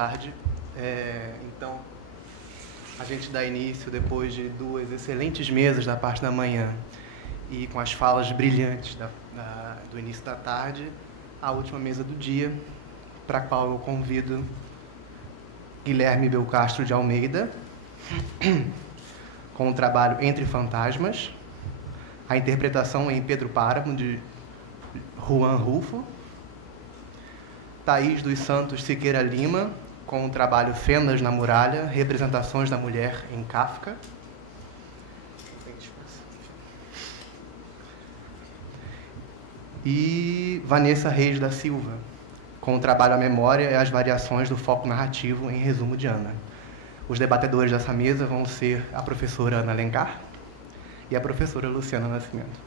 Tarde. Então, a gente dá início, depois de duas excelentes mesas da parte da manhã e com as falas brilhantes do início da tarde, a última mesa do dia, para a qual eu convido Guilherme Belcastro de Almeida, com o trabalho Entre Fantasmas, a interpretação em Pedro Páramo, de Juan Rulfo, Thaís dos Santos Siqueira Lima, com o trabalho Fendas na Muralha, representações da mulher em Kafka. E Vanessa Reis da Silva, com o trabalho A Memória e as variações do foco narrativo em Resumo de Ana. Os debatedores dessa mesa vão ser a professora Ana Alencar e a professora Luciana Nascimento.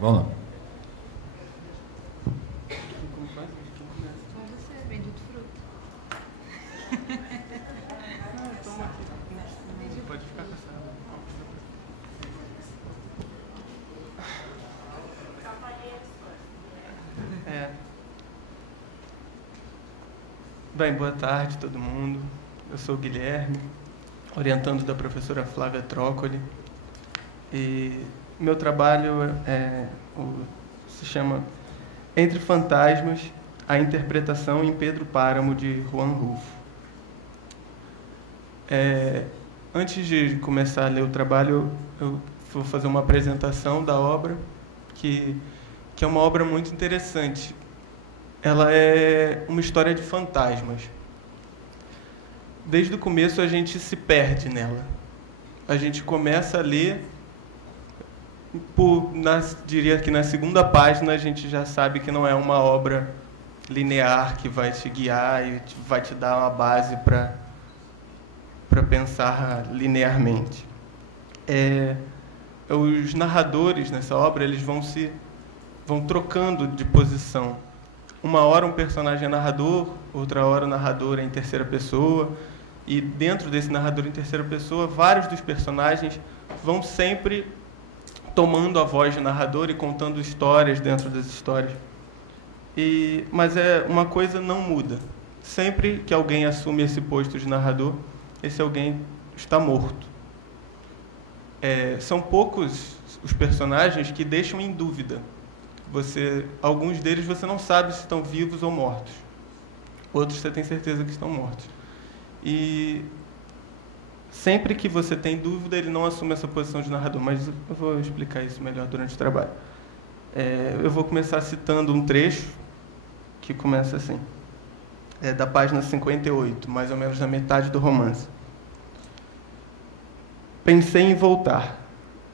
Vamos lá. Você, bendito fruto. Não, toma aqui. Pode ficar com essa. Bem, boa tarde todo mundo. Eu sou o Guilherme, orientando da professora Flávia Trócoli. E meu trabalho se chama Entre Fantasmas, a interpretação em Pedro Páramo, de Juan Rulfo. Antes de começar a ler o trabalho, eu vou fazer uma apresentação da obra, que é uma obra muito interessante. Ela é uma história de fantasmas. Desde o começo a gente se perde nela. A gente começa a ler, diria que na segunda página a gente já sabe que não é uma obra linear que vai te guiar e vai te dar uma base para pensar linearmente. Os narradores nessa obra, eles vão trocando de posição. Uma hora um personagem é narrador, outra hora o narrador é em terceira pessoa, e dentro desse narrador em terceira pessoa, vários dos personagens vão sempre tomando a voz de narrador e contando histórias dentro das histórias. Mas uma coisa não muda. Sempre que alguém assume esse posto de narrador, esse alguém está morto. São poucos os personagens que deixam em dúvida. Alguns deles você não sabe se estão vivos ou mortos. Outros você tem certeza que estão mortos. E sempre que você tem dúvida, ele não assume essa posição de narrador. Mas eu vou explicar isso melhor durante o trabalho. Eu vou começar citando um trecho que começa assim. Da página 58, mais ou menos na metade do romance. Pensei em voltar.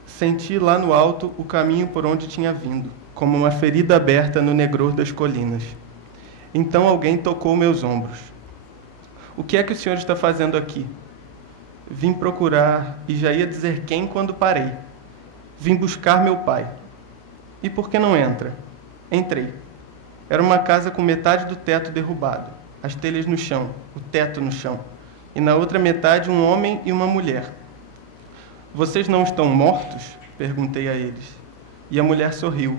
Senti lá no alto o caminho por onde tinha vindo, como uma ferida aberta no negror das colinas. Então alguém tocou meus ombros. O que é que o senhor está fazendo aqui? Vim procurar, e já ia dizer quem quando parei. Vim buscar meu pai. E por que não entra? Entrei. Era uma casa com metade do teto derrubado, as telhas no chão, o teto no chão, e na outra metade um homem e uma mulher. Vocês não estão mortos? Perguntei a eles. E a mulher sorriu.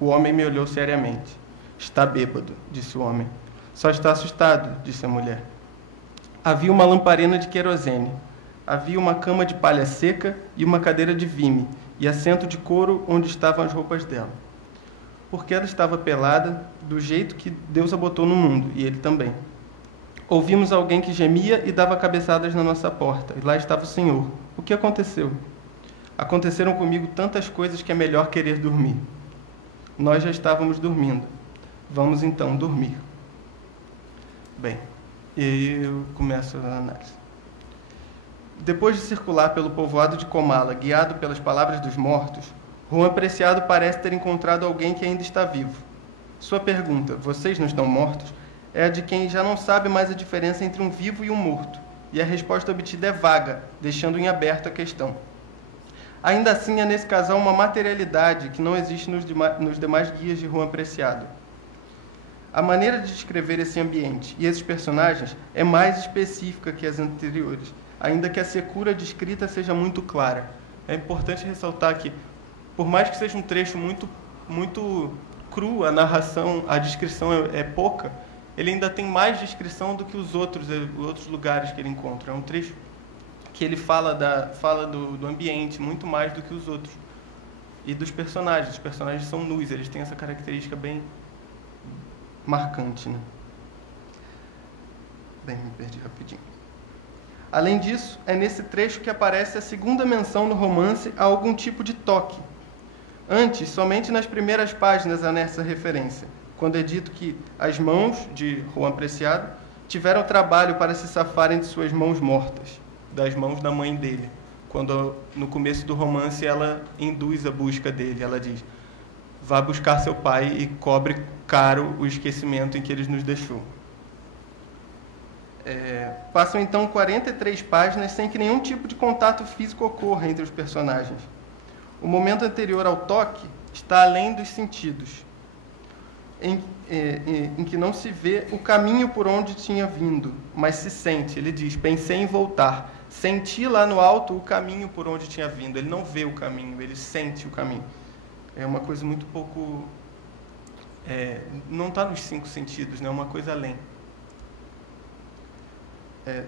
O homem me olhou seriamente. Está bêbado, disse o homem. Só está assustado, disse a mulher. Havia uma lamparina de querosene. Havia uma cama de palha seca e uma cadeira de vime, e assento de couro onde estavam as roupas dela. Porque ela estava pelada, do jeito que Deus a botou no mundo, e ele também. Ouvimos alguém que gemia e dava cabeçadas na nossa porta, e lá estava o Senhor. O que aconteceu? Aconteceram comigo tantas coisas que é melhor querer dormir. Nós já estávamos dormindo. Vamos então dormir. Bem, e aí eu começo a análise. Depois de circular pelo povoado de Comala, guiado pelas palavras dos mortos, Juan Preciado parece ter encontrado alguém que ainda está vivo. Sua pergunta, vocês não estão mortos? É a de quem já não sabe mais a diferença entre um vivo e um morto, e a resposta obtida é vaga, deixando em aberto a questão. Ainda assim, há nesse casal uma materialidade que não existe nos demais guias de Juan Preciado. A maneira de descrever esse ambiente e esses personagens é mais específica que as anteriores, ainda que a secura descrita seja muito clara. É importante ressaltar que, por mais que seja um trecho muito cru, a narração, a descrição é pouca, ele ainda tem mais descrição do que os outros lugares que ele encontra. É um trecho que ele fala do ambiente muito mais do que os outros. E dos personagens. Os personagens são nus, eles têm essa característica bem marcante, né? Bem, me perdi rapidinho. Além disso, é nesse trecho que aparece a segunda menção no romance a algum tipo de toque. Antes, somente nas primeiras páginas há nessa referência, quando é dito que as mãos de Juan Preciado tiveram trabalho para se safarem de suas mãos mortas, das mãos da mãe dele. Quando, no começo do romance, ela induz a busca dele, ela diz: vá buscar seu pai e cobre caro o esquecimento em que ele nos deixou. Passam então 43 páginas sem que nenhum tipo de contato físico ocorra entre os personagens. O momento anterior ao toque está além dos sentidos, em que não se vê o caminho por onde tinha vindo, mas se sente. Ele diz: pensei em voltar, senti lá no alto o caminho por onde tinha vindo. Ele não vê o caminho, ele sente o caminho. É uma coisa muito pouco... não está nos 5 sentidos, né? É uma coisa além.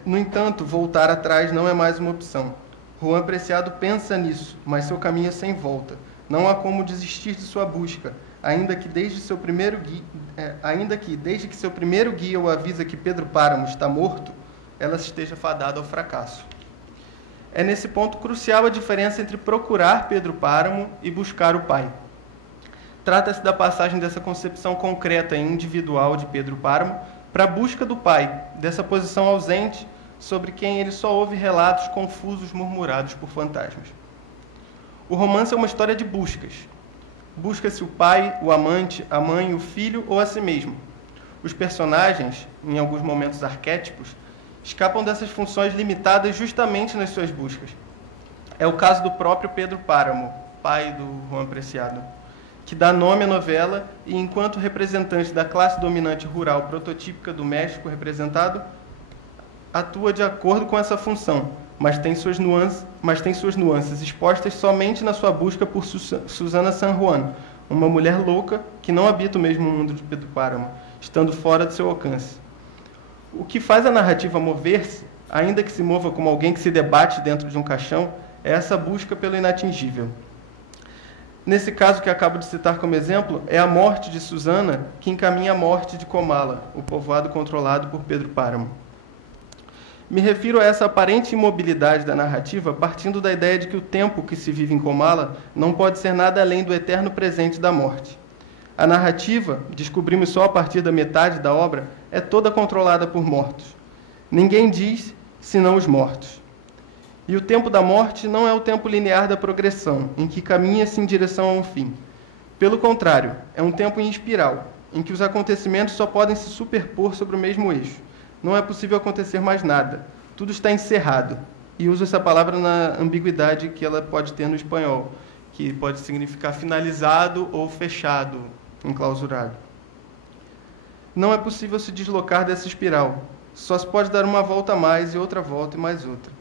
No entanto, voltar atrás não é mais uma opção. Juan Preciado pensa nisso, mas seu caminho é sem volta. Não há como desistir de sua busca, ainda que desde que seu primeiro guia o avisa que Pedro Páramo está morto, ela esteja fadada ao fracasso. É nesse ponto crucial a diferença entre procurar Pedro Páramo e buscar o pai. Trata-se da passagem dessa concepção concreta e individual de Pedro Páramo para a busca do pai, dessa posição ausente sobre quem ele só ouve relatos confusos murmurados por fantasmas. O romance é uma história de buscas. Busca-se o pai, o amante, a mãe, o filho ou a si mesmo. Os personagens, em alguns momentos arquétipos, escapam dessas funções limitadas justamente nas suas buscas. É o caso do próprio Pedro Páramo, pai do Juan Preciado, que dá nome à novela e, enquanto representante da classe dominante rural prototípica do México representado, atua de acordo com essa função, mas tem suas nuances expostas somente na sua busca por Susana San Juan, uma mulher louca que não habita o mesmo mundo de Pedro Páramo, estando fora do seu alcance. O que faz a narrativa mover-se, ainda que se mova como alguém que se debate dentro de um caixão, é essa busca pelo inatingível. Nesse caso que acabo de citar como exemplo, é a morte de Susana que encaminha a morte de Comala, o povoado controlado por Pedro Páramo. Me refiro a essa aparente imobilidade da narrativa partindo da ideia de que o tempo que se vive em Comala não pode ser nada além do eterno presente da morte. A narrativa, descobrimos só a partir da metade da obra, é toda controlada por mortos. Ninguém diz, senão os mortos. E o tempo da morte não é o tempo linear da progressão, em que caminha-se em direção a um fim. Pelo contrário, é um tempo em espiral, em que os acontecimentos só podem se superpor sobre o mesmo eixo. Não é possível acontecer mais nada. Tudo está encerrado. E uso essa palavra na ambiguidade que ela pode ter no espanhol, que pode significar finalizado ou fechado, enclausurado. Não é possível se deslocar dessa espiral. Só se pode dar uma volta a mais e outra volta e mais outra.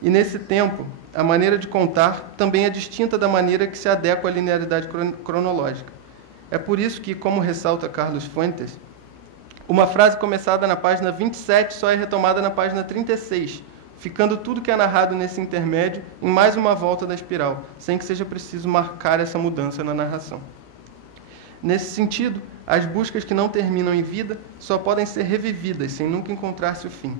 E nesse tempo, a maneira de contar também é distinta da maneira que se adequa à linearidade cronológica. É por isso que, como ressalta Carlos Fuentes, uma frase começada na página 27 só é retomada na página 36, ficando tudo que é narrado nesse intermédio em mais uma volta da espiral, sem que seja preciso marcar essa mudança na narração. Nesse sentido, as buscas que não terminam em vida só podem ser revividas, sem nunca encontrar-se o fim.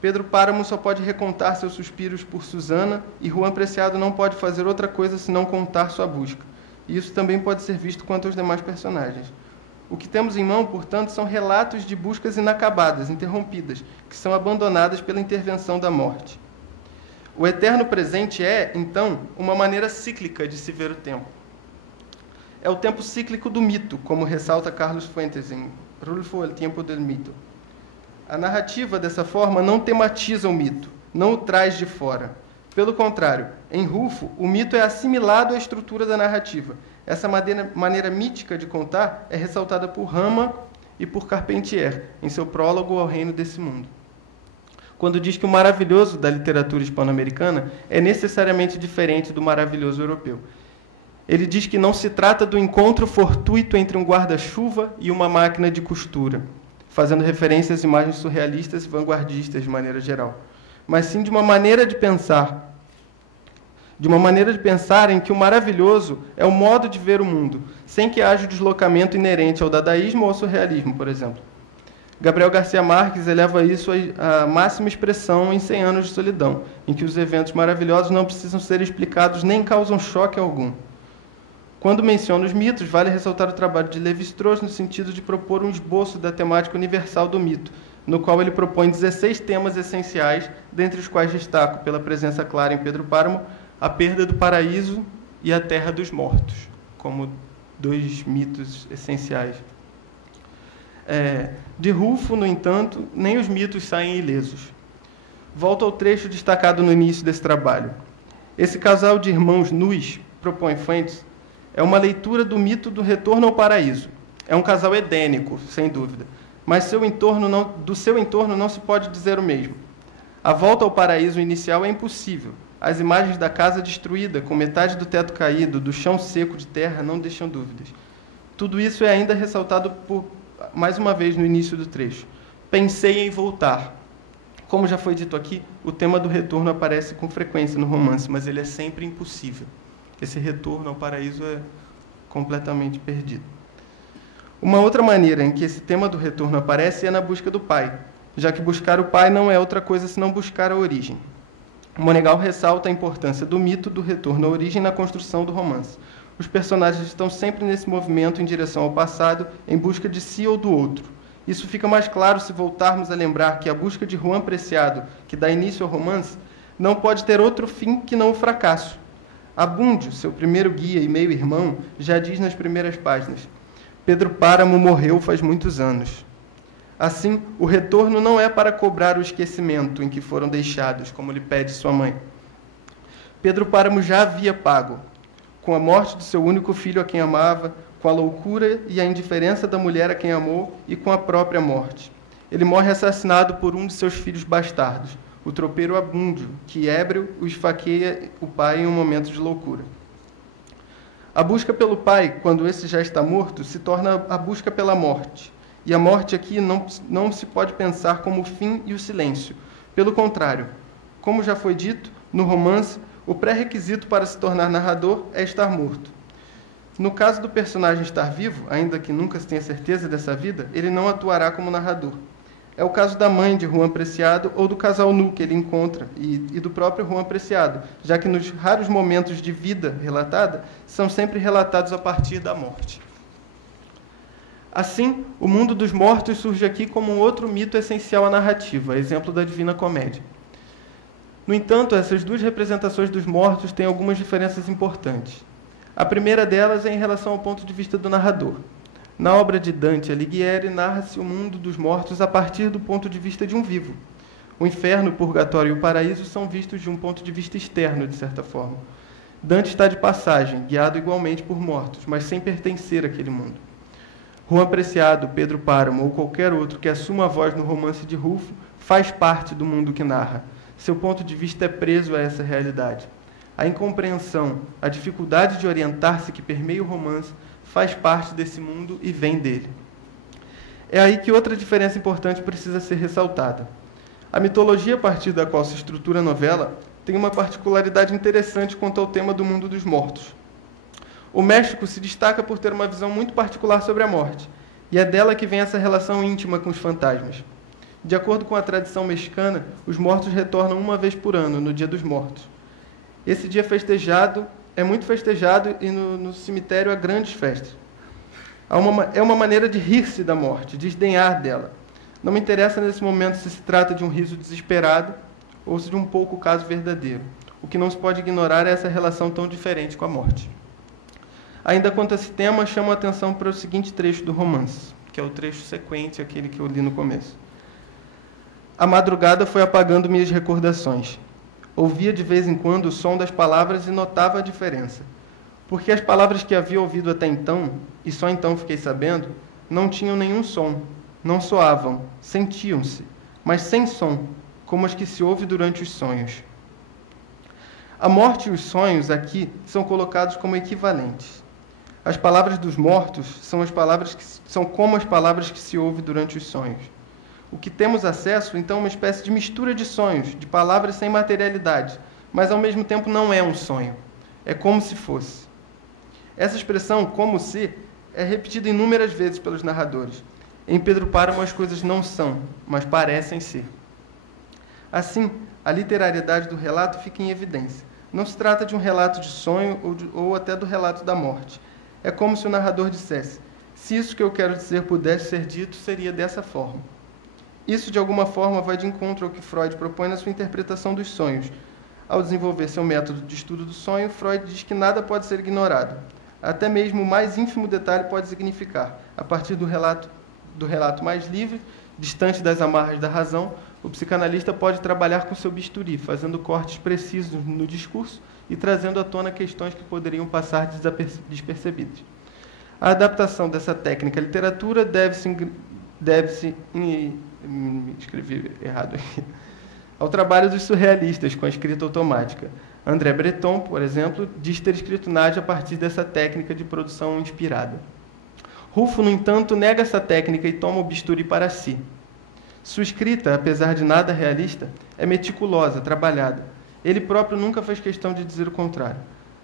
Pedro Páramo só pode recontar seus suspiros por Susana e Juan Preciado não pode fazer outra coisa senão contar sua busca. E isso também pode ser visto quanto aos demais personagens. O que temos em mão, portanto, são relatos de buscas inacabadas, interrompidas, que são abandonadas pela intervenção da morte. O eterno presente é, então, uma maneira cíclica de se ver o tempo. É o tempo cíclico do mito, como ressalta Carlos Fuentes em Rulfo, El Tiempo del Mito. A narrativa, dessa forma, não tematiza o mito, não o traz de fora. Pelo contrário, em Rulfo, o mito é assimilado à estrutura da narrativa. Essa maneira mítica de contar é ressaltada por Rama e por Carpentier, em seu prólogo ao Reino desse Mundo, quando diz que o maravilhoso da literatura hispano-americana é necessariamente diferente do maravilhoso europeu. Ele diz que não se trata do encontro fortuito entre um guarda-chuva e uma máquina de costura, fazendo referência às imagens surrealistas e vanguardistas de maneira geral, mas sim de uma maneira de pensar em que o maravilhoso é o modo de ver o mundo, sem que haja o deslocamento inerente ao dadaísmo ou ao surrealismo, por exemplo. Gabriel Garcia Marques eleva isso à máxima expressão em 100 Anos de Solidão, em que os eventos maravilhosos não precisam ser explicados nem causam choque algum. Quando menciona os mitos, vale ressaltar o trabalho de Lévi-Strauss no sentido de propor um esboço da temática universal do mito, no qual ele propõe 16 temas essenciais, dentre os quais destaco, pela presença clara em Pedro Páramo, a perda do paraíso e a terra dos mortos, como 2 mitos essenciais. De Rulfo, no entanto, nem os mitos saem ilesos. Volto ao trecho destacado no início desse trabalho. Esse casal de irmãos nus, propõe Fuentes, é uma leitura do mito do retorno ao paraíso. É um casal edênico, sem dúvida, mas do seu entorno não se pode dizer o mesmo. A volta ao paraíso inicial é impossível. As imagens da casa destruída, com metade do teto caído, do chão seco de terra, não deixam dúvidas. Tudo isso é ainda ressaltado mais uma vez no início do trecho. Pensei em voltar. Como já foi dito aqui, o tema do retorno aparece com frequência no romance, mas ele é sempre impossível. Esse retorno ao paraíso é completamente perdido. Uma outra maneira em que esse tema do retorno aparece é na busca do pai, já que buscar o pai não é outra coisa senão buscar a origem. Monegal ressalta a importância do mito do retorno à origem na construção do romance. Os personagens estão sempre nesse movimento em direção ao passado, em busca de si ou do outro. Isso fica mais claro se voltarmos a lembrar que a busca de Juan Preciado, que dá início ao romance, não pode ter outro fim que não o fracasso. Abúndio, seu primeiro guia e meio-irmão, já diz nas primeiras páginas: Pedro Páramo morreu faz muitos anos. Assim, o retorno não é para cobrar o esquecimento em que foram deixados, como lhe pede sua mãe. Pedro Páramo já havia pago, com a morte do seu único filho a quem amava, com a loucura e a indiferença da mulher a quem amou e com a própria morte. Ele morre assassinado por um de seus filhos bastardos, o tropeiro Abúndio, que, ébrio, o esfaqueia o pai em um momento de loucura. A busca pelo pai, quando esse já está morto, se torna a busca pela morte. E a morte aqui não se pode pensar como o fim e o silêncio. Pelo contrário, como já foi dito, no romance, o pré-requisito para se tornar narrador é estar morto. No caso do personagem estar vivo, ainda que nunca se tenha certeza dessa vida, ele não atuará como narrador. É o caso da mãe de Juan Preciado ou do casal nu que ele encontra e do próprio Juan Preciado, já que nos raros momentos de vida relatada, são sempre relatados a partir da morte. Assim, o mundo dos mortos surge aqui como um outro mito essencial à narrativa, exemplo da Divina Comédia. No entanto, essas 2 representações dos mortos têm algumas diferenças importantes. A primeira delas é em relação ao ponto de vista do narrador. Na obra de Dante Alighieri, narra-se o mundo dos mortos a partir do ponto de vista de um vivo. O inferno, o purgatório e o paraíso são vistos de um ponto de vista externo, de certa forma. Dante está de passagem, guiado igualmente por mortos, mas sem pertencer àquele mundo. Juan Preciado, Pedro Páramo ou qualquer outro que assuma a voz no romance de Rulfo faz parte do mundo que narra. Seu ponto de vista é preso a essa realidade. A incompreensão, a dificuldade de orientar-se que permeia o romance faz parte desse mundo e vem dele. É aí que outra diferença importante precisa ser ressaltada. A mitologia a partir da qual se estrutura a novela tem uma particularidade interessante quanto ao tema do mundo dos mortos. O México se destaca por ter uma visão muito particular sobre a morte, e é dela que vem essa relação íntima com os fantasmas. De acordo com a tradição mexicana, os mortos retornam uma vez por ano, no Dia dos Mortos. Esse dia é muito festejado e no cemitério há grandes festas. É uma maneira de rir-se da morte, de desdenhar dela. Não me interessa nesse momento se trata de um riso desesperado ou de um pouco caso verdadeiro. O que não se pode ignorar é essa relação tão diferente com a morte. Ainda quanto a esse tema, chamo a atenção para o seguinte trecho do romance, que é o trecho sequente, aquele que eu li no começo. A madrugada foi apagando minhas recordações. Ouvia de vez em quando o som das palavras e notava a diferença. Porque as palavras que havia ouvido até então, e só então fiquei sabendo, não tinham nenhum som, não soavam, sentiam-se, mas sem som, como as que se ouve durante os sonhos. A morte e os sonhos aqui são colocados como equivalentes. As palavras dos mortos são como as palavras que se ouve durante os sonhos. O que temos acesso, então, é uma espécie de mistura de sonhos, de palavras sem materialidade, mas ao mesmo tempo não é um sonho. É como se fosse. Essa expressão, como se, é repetida inúmeras vezes pelos narradores. Em Pedro Páramo as coisas não são, mas parecem ser. Assim, a literariedade do relato fica em evidência. Não se trata de um relato de sonho ou até do relato da morte. É como se o narrador dissesse: se isso que eu quero dizer pudesse ser dito, seria dessa forma. Isso, de alguma forma, vai de encontro ao que Freud propõe na sua interpretação dos sonhos. Ao desenvolver seu método de estudo do sonho, Freud diz que nada pode ser ignorado. Até mesmo o mais ínfimo detalhe pode significar. A partir do relato mais livre, distante das amarras da razão, o psicanalista pode trabalhar com seu bisturi, fazendo cortes precisos no discurso e trazendo à tona questões que poderiam passar despercebidas. A adaptação dessa técnica à literatura deve-se escrevi errado aqui, ao trabalho dos surrealistas com a escrita automática. André Breton, por exemplo, diz ter escrito Nádia a partir dessa técnica de produção inspirada. Rulfo, no entanto, nega essa técnica e toma o bisturi para si. Sua escrita, apesar de nada realista, é meticulosa, trabalhada. Ele próprio nunca fez questão de dizer o contrário.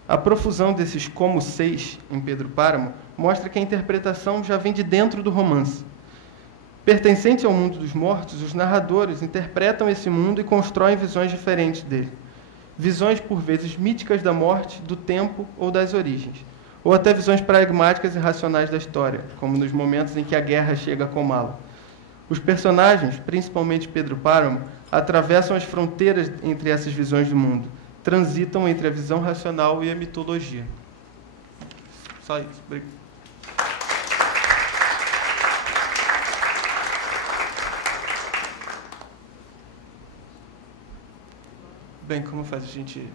A profusão desses como-seis em Pedro Páramo mostra que a interpretação já vem de dentro do romance. Pertencente ao mundo dos mortos, os narradores interpretam esse mundo e constroem visões diferentes dele. Visões, por vezes, míticas da morte, do tempo ou das origens. Ou até visões pragmáticas e racionais da história, como nos momentos em que a guerra chega a comá-lo. Os personagens, principalmente Pedro Páramo, atravessam as fronteiras entre essas visões do mundo, transitam entre a visão racional e a mitologia. Só isso. Obrigado. Bem, como faz? A gente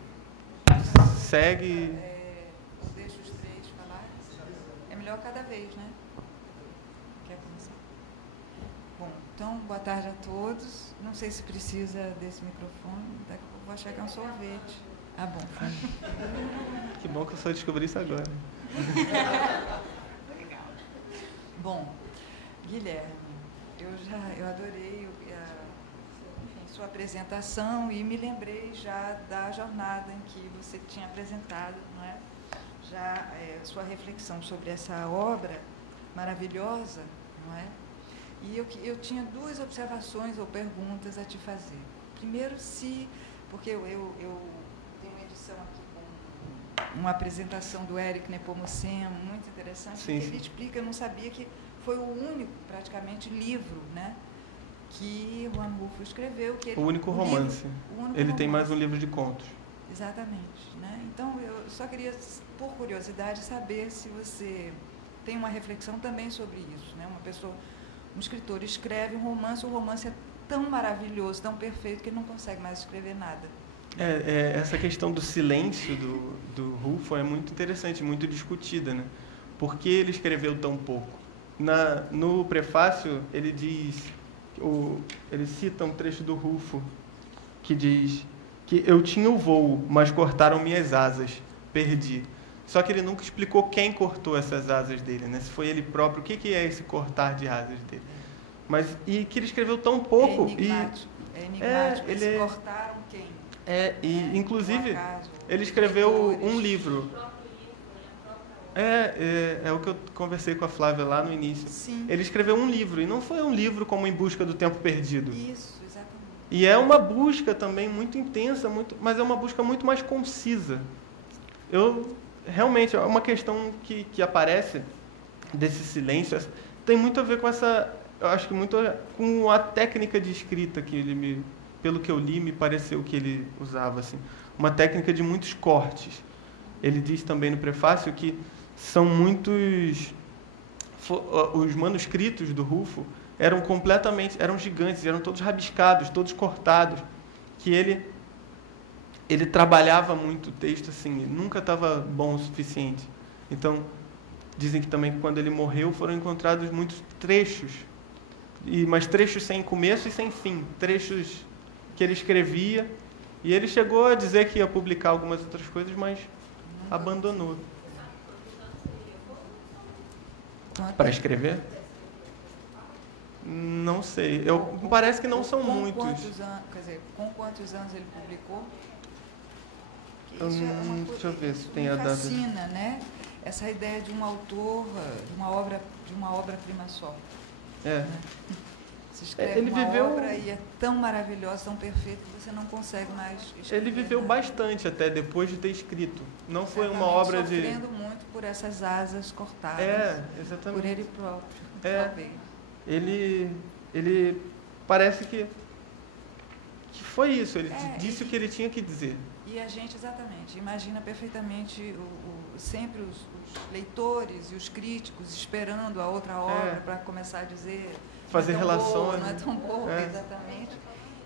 segue... Deixa os três falar. É melhor cada vez, né? Quer começar? Bom, então, boa tarde a todos. Não sei se precisa desse microfone. Daqui a pouco vou achar que é um sorvete. Ah, bom. Que bom que eu só descobri isso agora. Legal. Bom, Guilherme, eu adorei sua apresentação e me lembrei já da jornada em que você tinha apresentado, não é? Já sua reflexão sobre essa obra maravilhosa, não é? E eu tinha duas observações ou perguntas a te fazer. Primeiro, porque eu tenho uma edição aqui com uma apresentação do Éric Nepomuceno, muito interessante, sim, que ele explica, eu não sabia que foi o único, praticamente, livro, né, que Juan Rulfo escreveu. O único romance. Ele tem mais um livro de contos. Exatamente, né? Então, eu só queria, por curiosidade, saber se você tem uma reflexão também sobre isso, né? Um escritor escreve um romance, o romance é tão maravilhoso, tão perfeito, que ele não consegue mais escrever nada. Essa questão do silêncio do Rulfo é muito interessante, muito discutida, né? Por que ele escreveu tão pouco? No prefácio, ele diz... ele cita um trecho do Rulfo que diz que eu tinha o voo, mas cortaram minhas asas, perdi. Só que ele nunca explicou quem cortou essas asas dele, né? Se foi ele próprio, o que é esse cortar de asas dele? E que ele escreveu tão pouco. É enigmático. Eles cortaram quem? Inclusive, ele escreveu um livro. É o que eu conversei com a Flávia lá no início. Sim. Ele escreveu um livro, e não foi um livro como Em Busca do Tempo Perdido. Isso, exatamente. E é uma busca também muito intensa, mas é uma busca muito mais concisa. Realmente, é uma questão que aparece desse silêncio, tem muito a ver com eu acho que muito com a técnica de escrita que ele me pelo que eu li, me pareceu que ele usava assim, uma técnica de muitos cortes. Ele diz também no prefácio que são muitos... Os manuscritos do Rufo eram gigantes, eram todos rabiscados, todos cortados, que ele trabalhava muito o texto assim, nunca estava bom o suficiente. Então, dizem que também quando ele morreu foram encontrados muitos trechos, mas trechos sem começo e sem fim, trechos que ele escrevia, e ele chegou a dizer que ia publicar algumas outras coisas, mas abandonou. Para escrever? Não sei. Parece que não são muitos. Com quantos anos ele publicou? Deixa eu ver se tem a data. Fascina, né? Essa ideia de um autor, de uma obra-prima só. É. Né? Você escreve obra e é tão maravilhosa, tão perfeita, que você não consegue mais escrever. Ele viveu bastante até depois de ter escrito. Não foi uma obra sofrendo muito por essas asas cortadas. Exatamente. Por ele próprio, talvez. Ele parece que foi isso. Ele disse o que ele tinha que dizer. E a gente, exatamente, imagina perfeitamente sempre os leitores e os críticos esperando a outra obra para começar a dizer... Fazer relações. Não é tão boa, exatamente.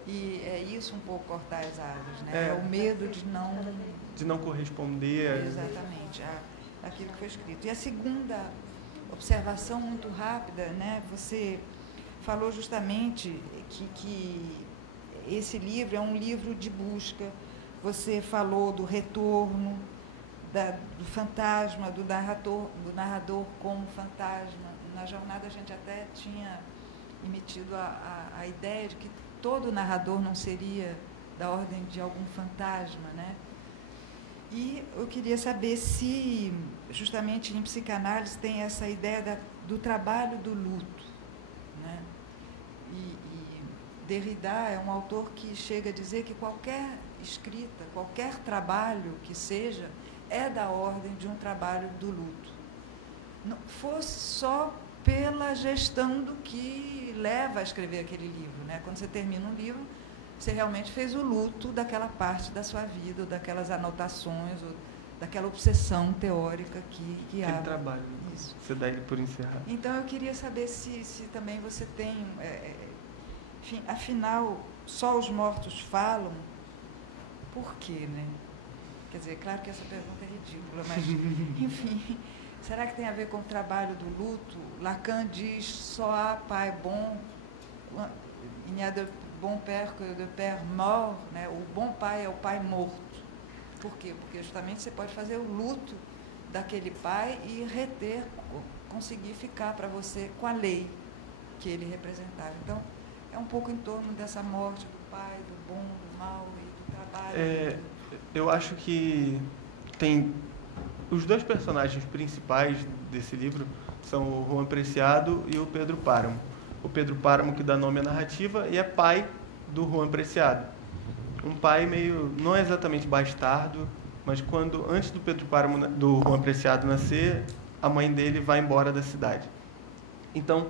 E é isso um pouco cortar as asas, né? É o medo de não corresponder. Exatamente, àquilo que foi escrito. E a segunda observação muito rápida, né? Você falou justamente que esse livro é um livro de busca. Você falou do retorno, do fantasma, do narrador como fantasma. Na jornada a gente até tinha emitido a ideia de que todo narrador não seria da ordem de algum fantasma, né? E eu queria saber se, justamente em psicanálise, tem essa ideia do trabalho do luto, né? E Derrida é um autor que chega a dizer que qualquer escrita, qualquer trabalho que seja, é da ordem de um trabalho do luto. Não fosse só pela gestão do que leva a escrever aquele livro, né? Quando você termina um livro, você realmente fez o luto daquela parte da sua vida, ou daquelas anotações, ou daquela obsessão teórica que há. Aquele trabalho. Isso. Você dá ele por encerrado. Então, eu queria saber se também você tem... enfim, afinal, só os mortos falam? Por quê, né? Quer dizer, claro que essa pergunta é ridícula, mas, enfim... Será que tem a ver com o trabalho do luto? Lacan diz, só há pai bom, il n'y a de bon père que de père mort, né? O bom pai é o pai morto. Por quê? Porque justamente você pode fazer o luto daquele pai e conseguir ficar para você com a lei que ele representava. Então, é um pouco em torno dessa morte do pai, do bom, do mal e do trabalho. Eu acho que tem... Os dois personagens principais desse livro são o Juan Preciado e o Pedro Páramo. O Pedro Páramo que dá nome à narrativa e é pai do Juan Preciado. Um pai meio, não exatamente bastardo, mas antes do Pedro Páramo, do Juan Preciado nascer, a mãe dele vai embora da cidade. Então,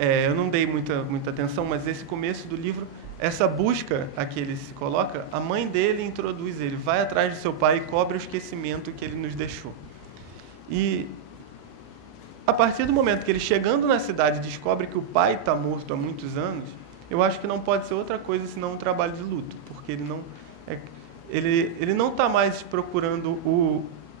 eu não dei muita atenção, mas esse começo do livro, essa busca a que ele se coloca, a mãe dele introduz ele, vai atrás de seu pai e cobre o esquecimento que ele nos deixou. E a partir do momento que ele, chegando na cidade, descobre que o pai está morto há muitos anos, eu acho que não pode ser outra coisa senão um trabalho de luto, porque ele não está mais procurando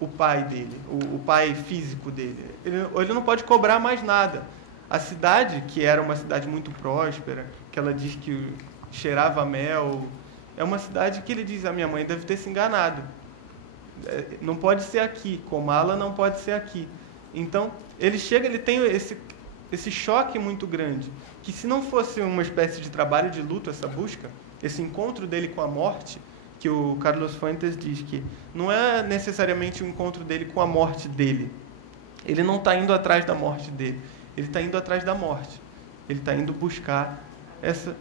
o pai dele, o pai físico dele. Ele não pode cobrar mais nada. A cidade, que era uma cidade muito próspera, que ela diz que cheirava mel, é uma cidade que ele diz, a minha mãe deve ter se enganado. Não pode ser aqui, Comala não pode ser aqui. Então, ele tem esse choque muito grande, que se não fosse uma espécie de trabalho de luto, essa busca, esse encontro dele com a morte, que o Carlos Fuentes diz que não é necessariamente o encontro dele com a morte dele. Ele não está indo atrás da morte dele, ele está indo atrás da morte. Ele está indo buscar essa...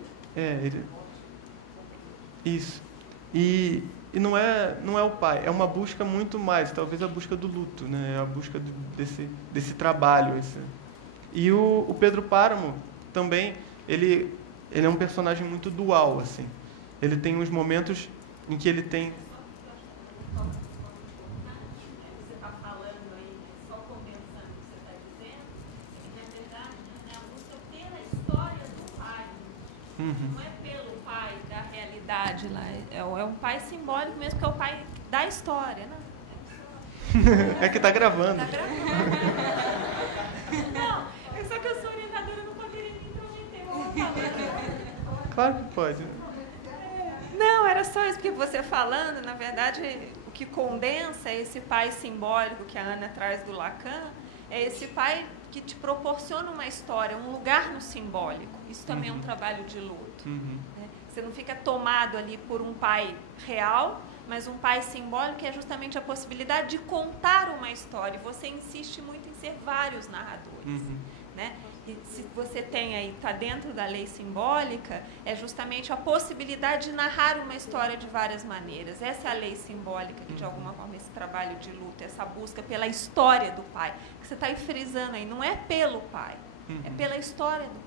Isso. E não é o pai, é uma busca muito mais, talvez a busca do luto, né? É a busca desse trabalho. E o Pedro Páramo também, ele é um personagem muito dual, assim. Ele tem uns momentos em que ele tem... Você está falando aí, só condensando o que você está dizendo, na verdade, a música pela história do pai. Não é pelo pai da realidade lá, é um pai simbólico mesmo, que é o pai da história, né? É que está gravando. Tá gravando. Não, é só que eu sou orientadora, eu não poderia me intrometer. Claro que pode. Não, era só isso, porque você falando, na verdade, o que condensa esse pai simbólico que a Ana traz do Lacan, é esse pai que te proporciona uma história, um lugar no simbólico. Isso também é um trabalho de luto. Né? Você não fica tomado ali por um pai real, mas um pai simbólico é justamente a possibilidade de contar uma história. E você insiste muito em ser vários narradores. Né? E se você tem aí, está dentro da lei simbólica, é justamente a possibilidade de narrar uma história de várias maneiras. Essa é a lei simbólica, que de alguma forma esse trabalho de luta, essa busca pela história do pai, que você está aí frisando aí, não é pelo pai, é pela história do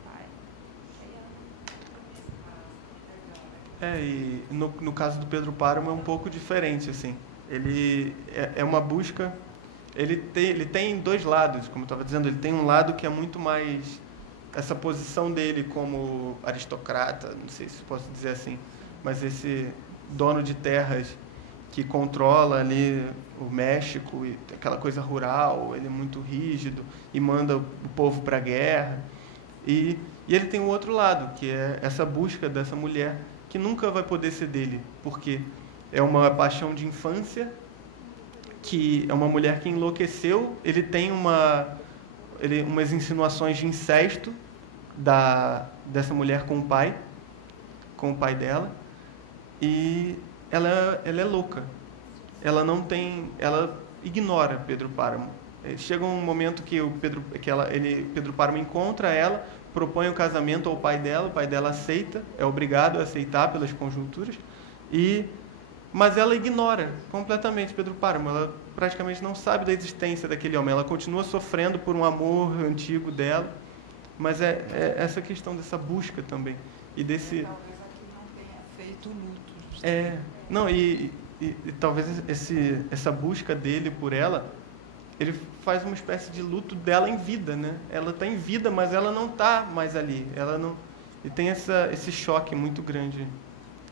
pai. E no caso do Pedro Páramo é um pouco diferente, assim. Ele é uma busca... Ele tem dois lados, como eu estava dizendo. Ele tem um lado que é muito mais essa posição dele como aristocrata, não sei se posso dizer assim, mas esse dono de terras que controla ali o México, e aquela coisa rural, ele é muito rígido e manda o povo para a guerra. E ele tem o outro lado, que é essa busca dessa mulher que nunca vai poder ser dele, porque é uma paixão de infância, que é uma mulher que enlouqueceu. Ele tem umas insinuações de incesto dessa mulher com o pai dela, e ela é louca. Ela ignora Pedro Páramo. Chega um momento que Pedro Páramo encontra ela, propõe o casamento ao pai dela, o pai dela aceita, é obrigado a aceitar pelas conjunturas, mas ela ignora completamente Pedro Páramo. Ela praticamente não sabe da existência daquele homem. Ela continua sofrendo por um amor antigo dela, mas é essa questão dessa busca também. E desse... Talvez aqui não tenha feito luto. Talvez essa busca dele por ela, ele faz uma espécie de luto dela em vida, né? Ela está em vida, mas ela não está mais ali. E tem esse choque muito grande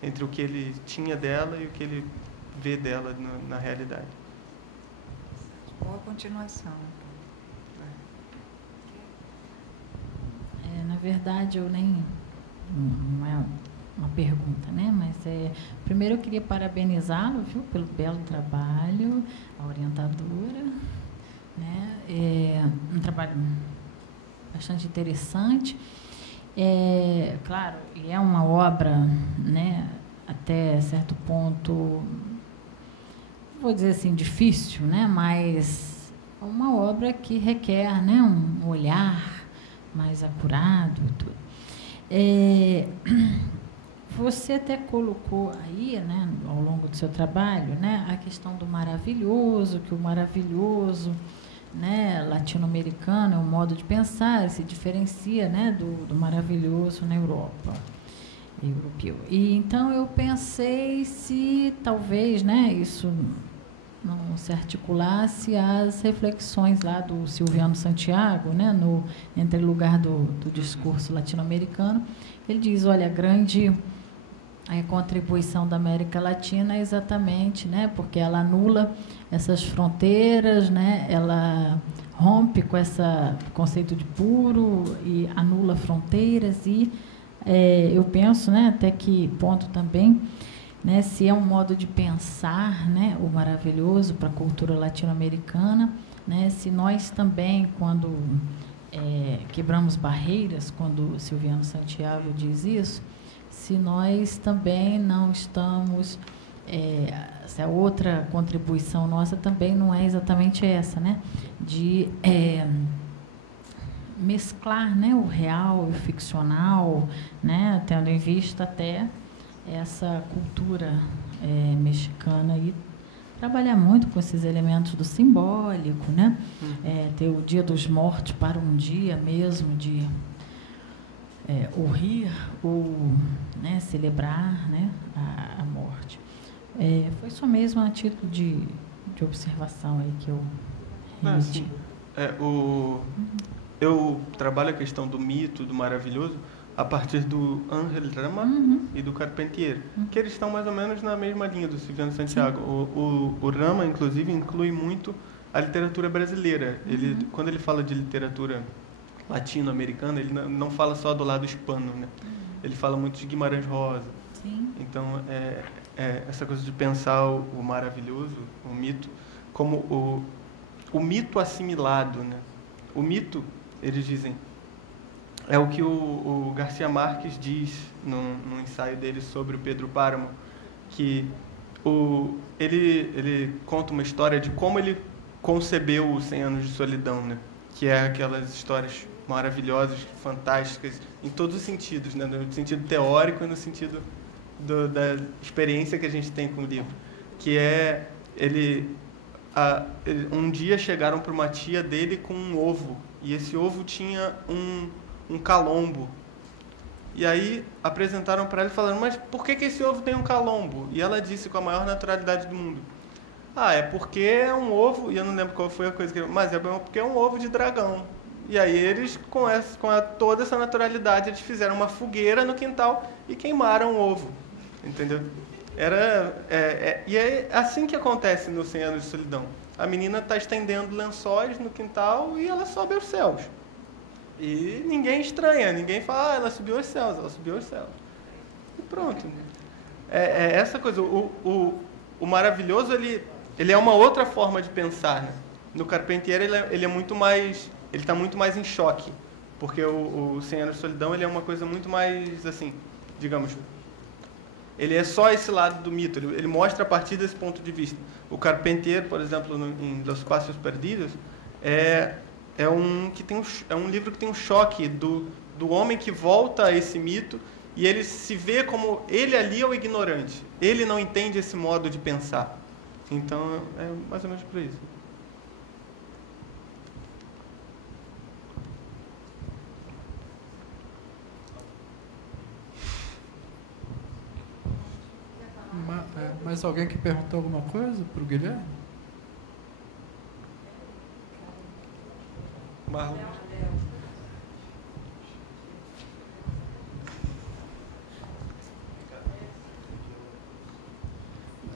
entre o que ele tinha dela e o que ele vê dela na realidade. Boa continuação. Na verdade, eu nem... Não é uma pergunta, né? Mas primeiro eu queria parabenizá-lo, viu, pelo belo trabalho, a orientadora, né? Um trabalho bastante interessante. Claro, e é uma obra, né, até certo ponto, vou dizer assim, difícil, né, mas é uma obra que requer, né, um olhar mais apurado. Tudo. Você até colocou aí, né, ao longo do seu trabalho, né, a questão do maravilhoso, que o maravilhoso, né, latino-americano é um modo de pensar, se diferencia, né, do maravilhoso na Europa, europeu. E então eu pensei se talvez, né, isso não se articulasse às reflexões lá do Silviano Santiago, né, no Entre Lugar do Discurso Latino-Americano. Ele diz, olha, a contribuição da América Latina é exatamente, né, porque ela anula essas fronteiras, né, ela rompe com esse conceito de puro e anula fronteiras e eu penso, né, até que ponto também, né, se é um modo de pensar, né, o maravilhoso para a cultura latino-americana, né, se nós também, quando quebramos barreiras, quando o Silviano Santiago diz isso, se nós também não estamos, se a outra contribuição nossa também não é exatamente essa, né, de mesclar, né, o real e o ficcional, né, tendo em vista até essa cultura mexicana e trabalhar muito com esses elementos do simbólico, né, ter o Dia dos Mortos para um dia mesmo de o rir, o, né, celebrar, né, a morte. Foi só mesmo a título de observação aí que eu remeti. Eu trabalho a questão do mito, do maravilhoso, a partir do Ángel Rama e do Carpentier, que eles estão mais ou menos na mesma linha do Silviano Santiago. O Rama, inclusive, inclui muito a literatura brasileira. Quando ele fala de literatura latino-americana, ele não fala só do lado hispano, né? Ele fala muito de Guimarães Rosa. Sim. Então, essa coisa de pensar o maravilhoso, o mito, como o mito assimilado, né? O mito, eles dizem, é o que o Garcia Marques diz no ensaio dele sobre o Pedro Páramo, que ele conta uma história de como ele concebeu os 100 Anos de Solidão, né? Que é aquelas histórias maravilhosas, fantásticas, em todos os sentidos, né? No sentido teórico e no sentido da experiência que a gente tem com o livro. Que um dia chegaram para uma tia dele com um ovo, e esse ovo tinha um calombo. E aí apresentaram para ela e falaram, mas por que esse ovo tem um calombo? E ela disse com a maior naturalidade do mundo, é porque é um ovo, e eu não lembro qual foi a coisa mas é porque é um ovo de dragão. E aí eles, toda essa naturalidade, eles fizeram uma fogueira no quintal e queimaram o ovo, entendeu? E é assim que acontece no 100 Anos de Solidão. A menina está estendendo lençóis no quintal e ela sobe aos céus. E ninguém estranha, ninguém fala, ela subiu aos céus, ela subiu aos céus. E pronto. Essa coisa, o maravilhoso, ele é uma outra forma de pensar, né? No Carpentier, ele é muito mais, ele está muito mais em choque, porque o 100 Anos de Solidão, ele é uma coisa muito mais, assim, digamos, ele é só esse lado do mito, ele mostra a partir desse ponto de vista. O Carpentier, por exemplo, em Los Passos Perdidos, é um livro que tem um choque do homem que volta a esse mito e ele se vê como ele ali é o ignorante. Ele não entende esse modo de pensar. Então, é mais ou menos por isso. Mais alguém que perguntou alguma coisa para o Guilherme? Marlon.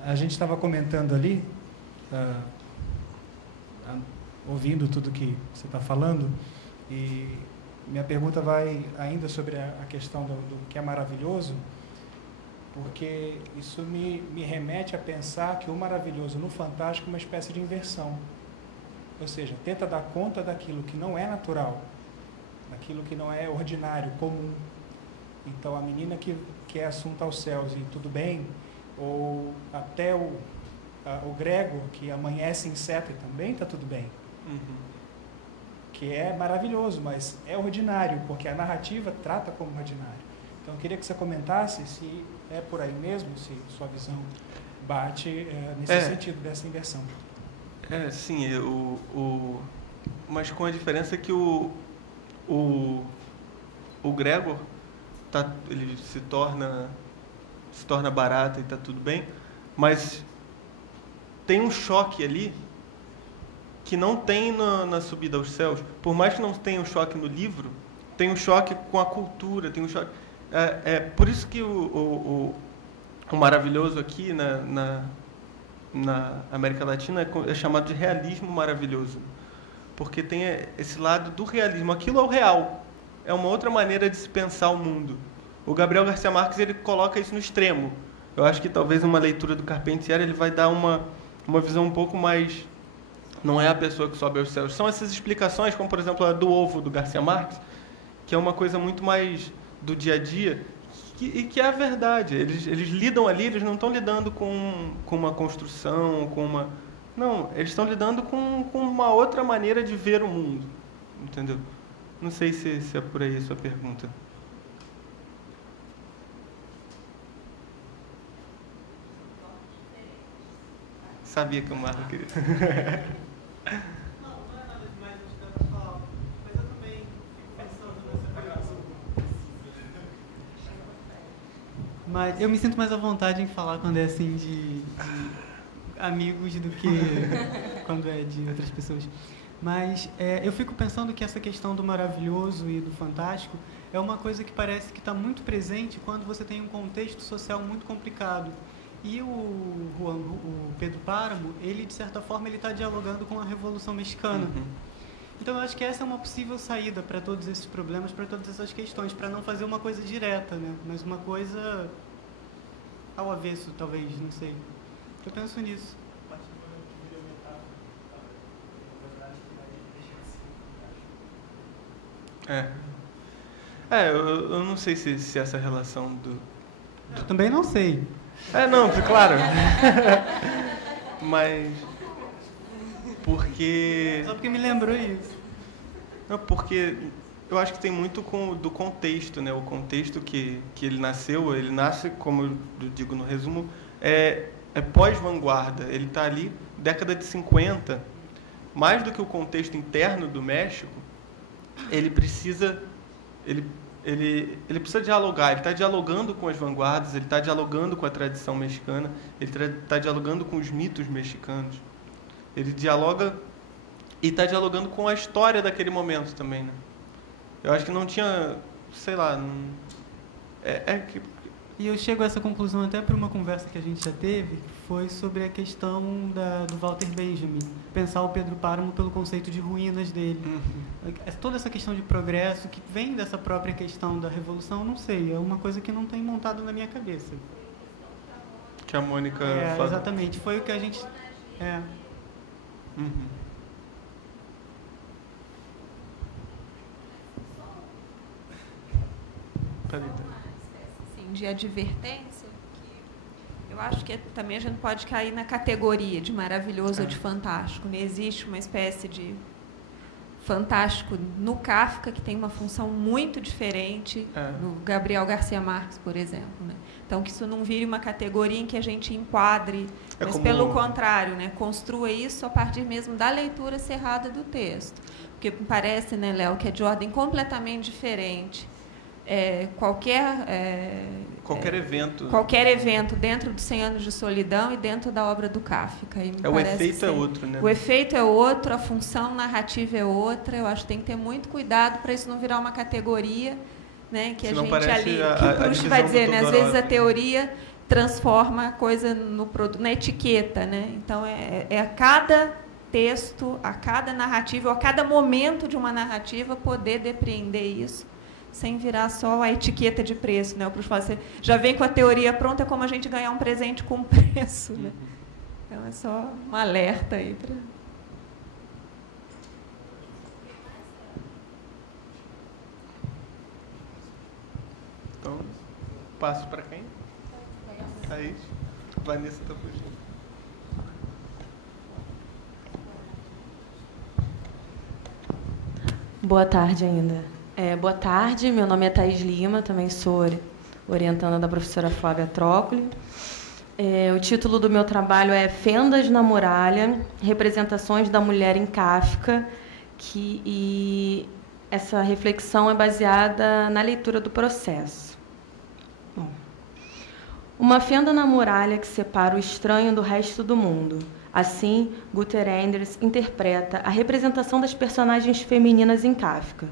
A gente estava comentando ali, ouvindo tudo que você está falando, e minha pergunta vai ainda sobre a questão do que é maravilhoso, porque isso me remete a pensar que o maravilhoso no fantástico é uma espécie de inversão. Ou seja, tenta dar conta daquilo que não é natural, daquilo que não é ordinário, comum. Então, a menina que é assunta aos céus e tudo bem, ou até o grego que amanhece inseto e também está tudo bem. Que é maravilhoso, mas é ordinário, porque a narrativa trata como ordinário. Então, eu queria que você comentasse se é por aí mesmo, se sua visão bate nesse sentido dessa inversão. Sim, mas com a diferença que o Gregor ele se torna barata e está tudo bem, mas tem um choque ali que não tem na subida aos céus. Por mais que não tenha um choque no livro, tem um choque com a cultura, tem um choque. Por isso que o maravilhoso aqui na América Latina é chamado de realismo maravilhoso, porque tem esse lado do realismo. Aquilo é o real, é uma outra maneira de se pensar o mundo. O Gabriel Garcia Marques, ele coloca isso no extremo. Eu acho que talvez uma leitura do Carpentier ele vai dar uma visão um pouco mais, não é a pessoa que sobe aos céus, são essas explicações, como por exemplo a do ovo do Garcia Marques, que é uma coisa muito mais do dia a dia, e que é a verdade. Eles lidam ali, eles não estão lidando com uma construção, não, eles estão lidando com uma outra maneira de ver o mundo, entendeu? Não sei se é por aí a sua pergunta. Sabia que o Marlon queria. Não é nada demais, acho que dá pra falar. Mas eu também fico pensando nessa pergunta. Mas eu me sinto mais à vontade em falar quando é assim de amigos do que quando é de outras pessoas. Mas eu fico pensando que essa questão do maravilhoso e do fantástico é uma coisa que parece que está muito presente quando você tem um contexto social muito complicado. E o Pedro Páramo, ele, de certa forma, ele está dialogando com a Revolução Mexicana. Então, eu acho que essa é uma possível saída para todos esses problemas, para todas essas questões, para não fazer uma coisa direta, né? Mas uma coisa ao avesso, talvez, não sei. Eu penso nisso. Eu não sei se essa relação do... Eu também não sei. Não, claro. Mas... Porque... Só porque me lembrou isso. Não, porque eu acho que tem muito do contexto, né? O contexto que ele nasce, como eu digo no resumo, é pós-vanguarda. Ele está ali, década de 50. Mais do que o contexto interno do México, ele precisa dialogar. Ele está dialogando com as vanguardas, ele está dialogando com a tradição mexicana, ele está dialogando com os mitos mexicanos. Ele dialoga e está dialogando com a história daquele momento também, né? Eu acho que não tinha, sei lá... E eu chego a essa conclusão até por uma conversa que a gente já teve, que foi sobre a questão do Walter Benjamin, pensar o Pedro Páramo pelo conceito de ruínas dele. Toda essa questão de progresso, que vem dessa própria questão da revolução, não sei, é uma coisa que não tem montado na minha cabeça. Que a Mônica fala. Exatamente, foi o que a gente... De advertência, que eu acho que também a gente pode cair na categoria de maravilhoso ou de fantástico. Né? Existe uma espécie de fantástico no Kafka, que tem uma função muito diferente no Gabriel Garcia Marques, por exemplo. Né? Então, que isso não vire uma categoria em que a gente enquadre, mas pelo contrário, né? Construa isso a partir mesmo da leitura cerrada do texto. Porque me parece, né, Léo, que é de ordem completamente diferente. Qualquer evento dentro de 100 anos de solidão e dentro da obra do Kafka. O efeito é outro, né? O efeito é outro, a função narrativa é outra. Eu acho que tem que ter muito cuidado para isso não virar uma categoria, né, que a gente ali, que o Proust vai dizer, né, às vezes a teoria transforma a coisa no produto, na etiqueta, né? Então a cada texto, a cada narrativa, ou a cada momento de uma narrativa poder depreender isso, sem virar só a etiqueta de preço, né? O Proust fala, você já vem com a teoria pronta, é como a gente ganhar um presente com preço, né? Então é só um alerta aí para... Então, passo para quem? Thaís. Vanessa está fugindo. Boa tarde ainda. Boa tarde, meu nome é Thaís Lima, também sou orientanda da professora Flávia Trócoli. O título do meu trabalho é Fendas na Muralha, Representações da Mulher em Kafka, e essa reflexão é baseada na leitura do processo. Bom, uma fenda na muralha que separa o estranho do resto do mundo. Assim, Gunther Anders interpreta a representação das personagens femininas em Kafka.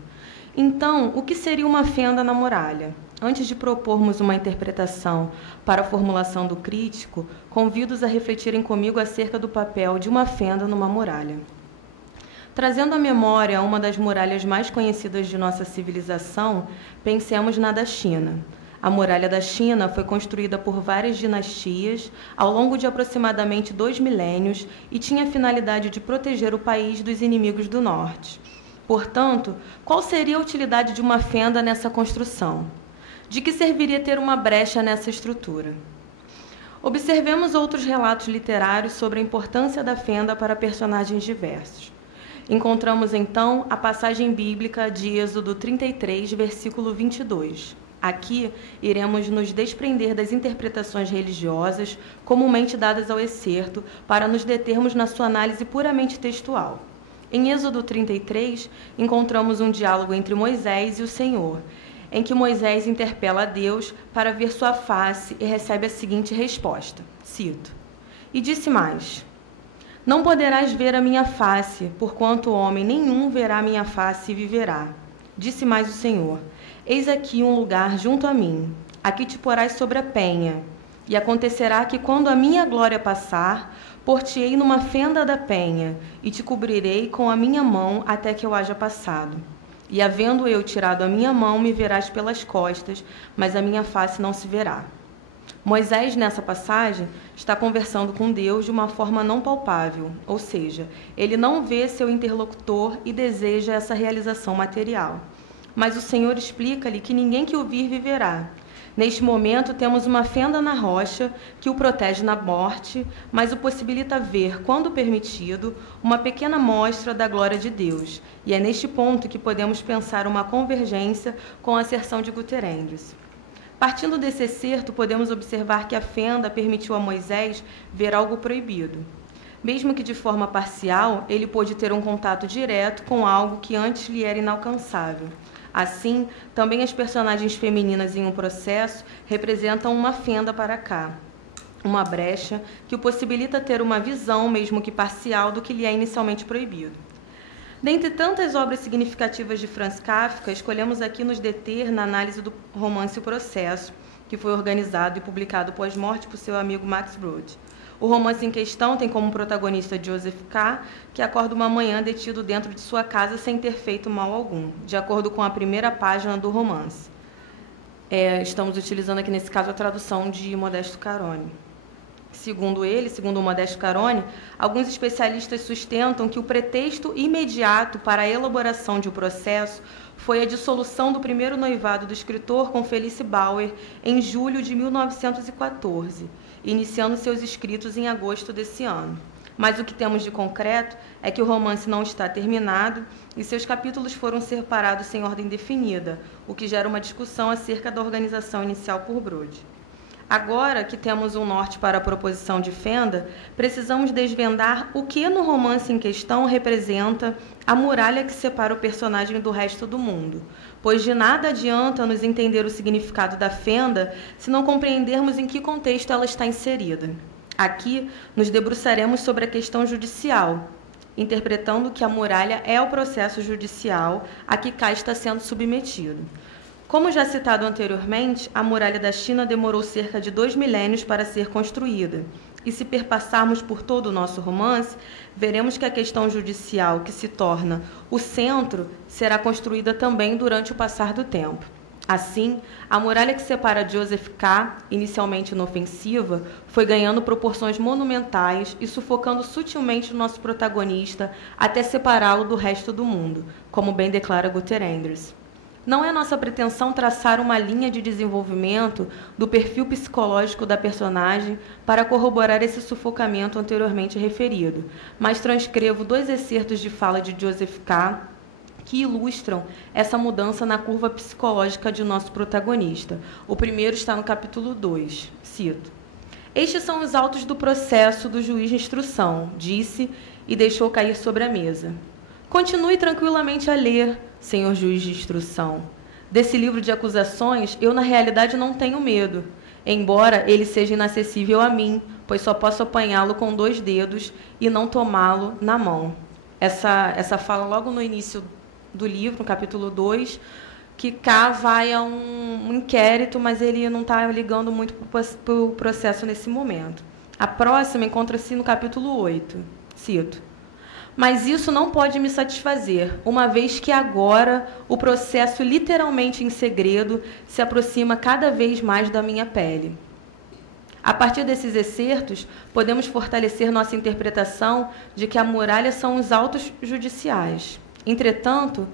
Então, o que seria uma fenda na muralha? Antes de propormos uma interpretação para a formulação do crítico, convido-os a refletirem comigo acerca do papel de uma fenda numa muralha. Trazendo à memória uma das muralhas mais conhecidas de nossa civilização, pensemos na da China. A muralha da China foi construída por várias dinastias ao longo de aproximadamente 2 milênios e tinha a finalidade de proteger o país dos inimigos do norte. Portanto, qual seria a utilidade de uma fenda nessa construção? De que serviria ter uma brecha nessa estrutura? Observemos outros relatos literários sobre a importância da fenda para personagens diversos. Encontramos, então, a passagem bíblica de Êxodo 33, versículo 22. Aqui, iremos nos desprender das interpretações religiosas comumente dadas ao excerto para nos determos na sua análise puramente textual. Em Êxodo 33, encontramos um diálogo entre Moisés e o Senhor. em que Moisés interpela a Deus para ver sua face e recebe a seguinte resposta, cito, e disse mais, não poderás ver a minha face, porquanto homem nenhum verá a minha face e viverá. Disse mais o Senhor, eis aqui um lugar junto a mim, aqui te porás sobre a penha, e acontecerá que quando a minha glória passar, por-te-ei numa fenda da penha, e te cobrirei com a minha mão até que eu haja passado. E havendo eu tirado a minha mão, me verás pelas costas, mas a minha face não se verá. Moisés, nessa passagem, está conversando com Deus de uma forma não palpável, ou seja, ele não vê seu interlocutor e deseja essa realização material. Mas o Senhor explica-lhe que ninguém que o vir viverá. Neste momento, temos uma fenda na rocha que o protege na morte, mas o possibilita ver, quando permitido, uma pequena mostra da glória de Deus. E é neste ponto que podemos pensar uma convergência com a asserção de Guter Andrews. Partindo desse excerto, podemos observar que a fenda permitiu a Moisés ver algo proibido. Mesmo que de forma parcial, ele pôde ter um contato direto com algo que antes lhe era inalcançável. Assim, também as personagens femininas em um processo representam uma fenda para cá, uma brecha que o possibilita ter uma visão, mesmo que parcial, do que lhe é inicialmente proibido. Dentre tantas obras significativas de Franz Kafka, escolhemos aqui nos deter na análise do romance O Processo, que foi organizado e publicado pós-morte por seu amigo Max Brod. O romance em questão tem como protagonista Joseph K., que acorda uma manhã detido dentro de sua casa sem ter feito mal algum, de acordo com a primeira página do romance. Estamos utilizando aqui, nesse caso, a tradução de Modesto Carone. Segundo o Modesto Carone, alguns especialistas sustentam que o pretexto imediato para a elaboração de O Processo foi a dissolução do primeiro noivado do escritor com Felice Bauer em julho de 1914, iniciando seus escritos em agosto desse ano. Mas o que temos de concreto é que o romance não está terminado e seus capítulos foram separados sem ordem definida, o que gera uma discussão acerca da organização inicial por Brod. Agora que temos um norte para a proposição de fenda, precisamos desvendar o que no romance em questão representa a muralha que separa o personagem do resto do mundo, pois de nada adianta nos entender o significado da fenda se não compreendermos em que contexto ela está inserida. Aqui nos debruçaremos sobre a questão judicial, interpretando que a muralha é o processo judicial a que cá está sendo submetido. Como já citado anteriormente, a muralha da China demorou cerca de 2 milênios para ser construída. E se perpassarmos por todo o nosso romance, veremos que a questão judicial, que se torna o centro, será construída também durante o passar do tempo. Assim, a muralha que separa Joseph K., inicialmente inofensiva, foi ganhando proporções monumentais e sufocando sutilmente o nosso protagonista até separá-lo do resto do mundo, como bem declara Guter Andrews. Não é nossa pretensão traçar uma linha de desenvolvimento do perfil psicológico da personagem para corroborar esse sufocamento anteriormente referido, mas transcrevo 2 excertos de fala de Joseph K. que ilustram essa mudança na curva psicológica de nosso protagonista. O primeiro está no capítulo 2, cito. Estes são os autos do processo do juiz de instrução, disse e deixou cair sobre a mesa. Continue tranquilamente a ler, senhor juiz de instrução. Desse livro de acusações, eu na realidade não tenho medo, embora ele seja inacessível a mim, pois só posso apanhá-lo com 2 dedos e não tomá-lo na mão. Essa fala logo no início do livro, no capítulo 2, que cá vai a um inquérito, mas ele não está ligando muito para o processo nesse momento. A próxima encontra-se no capítulo 8, cito. Mas isso não pode me satisfazer, uma vez que agora o processo, literalmente em segredo, se aproxima cada vez mais da minha pele. A partir desses excertos, podemos fortalecer nossa interpretação de que a muralha são os autos judiciais. Entretanto,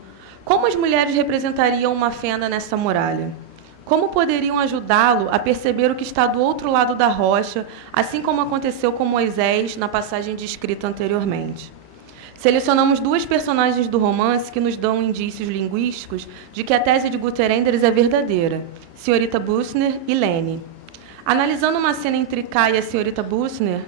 como as mulheres representariam uma fenda nessa muralha? Como poderiam ajudá-lo a perceber o que está do outro lado da rocha, assim como aconteceu com Moisés na passagem descrita anteriormente? Selecionamos 2 personagens do romance que nos dão indícios linguísticos de que a tese de Guter Andrews é verdadeira, senhorita Bussner e Lene. Analisando uma cena entre K e a senhorita Bussner,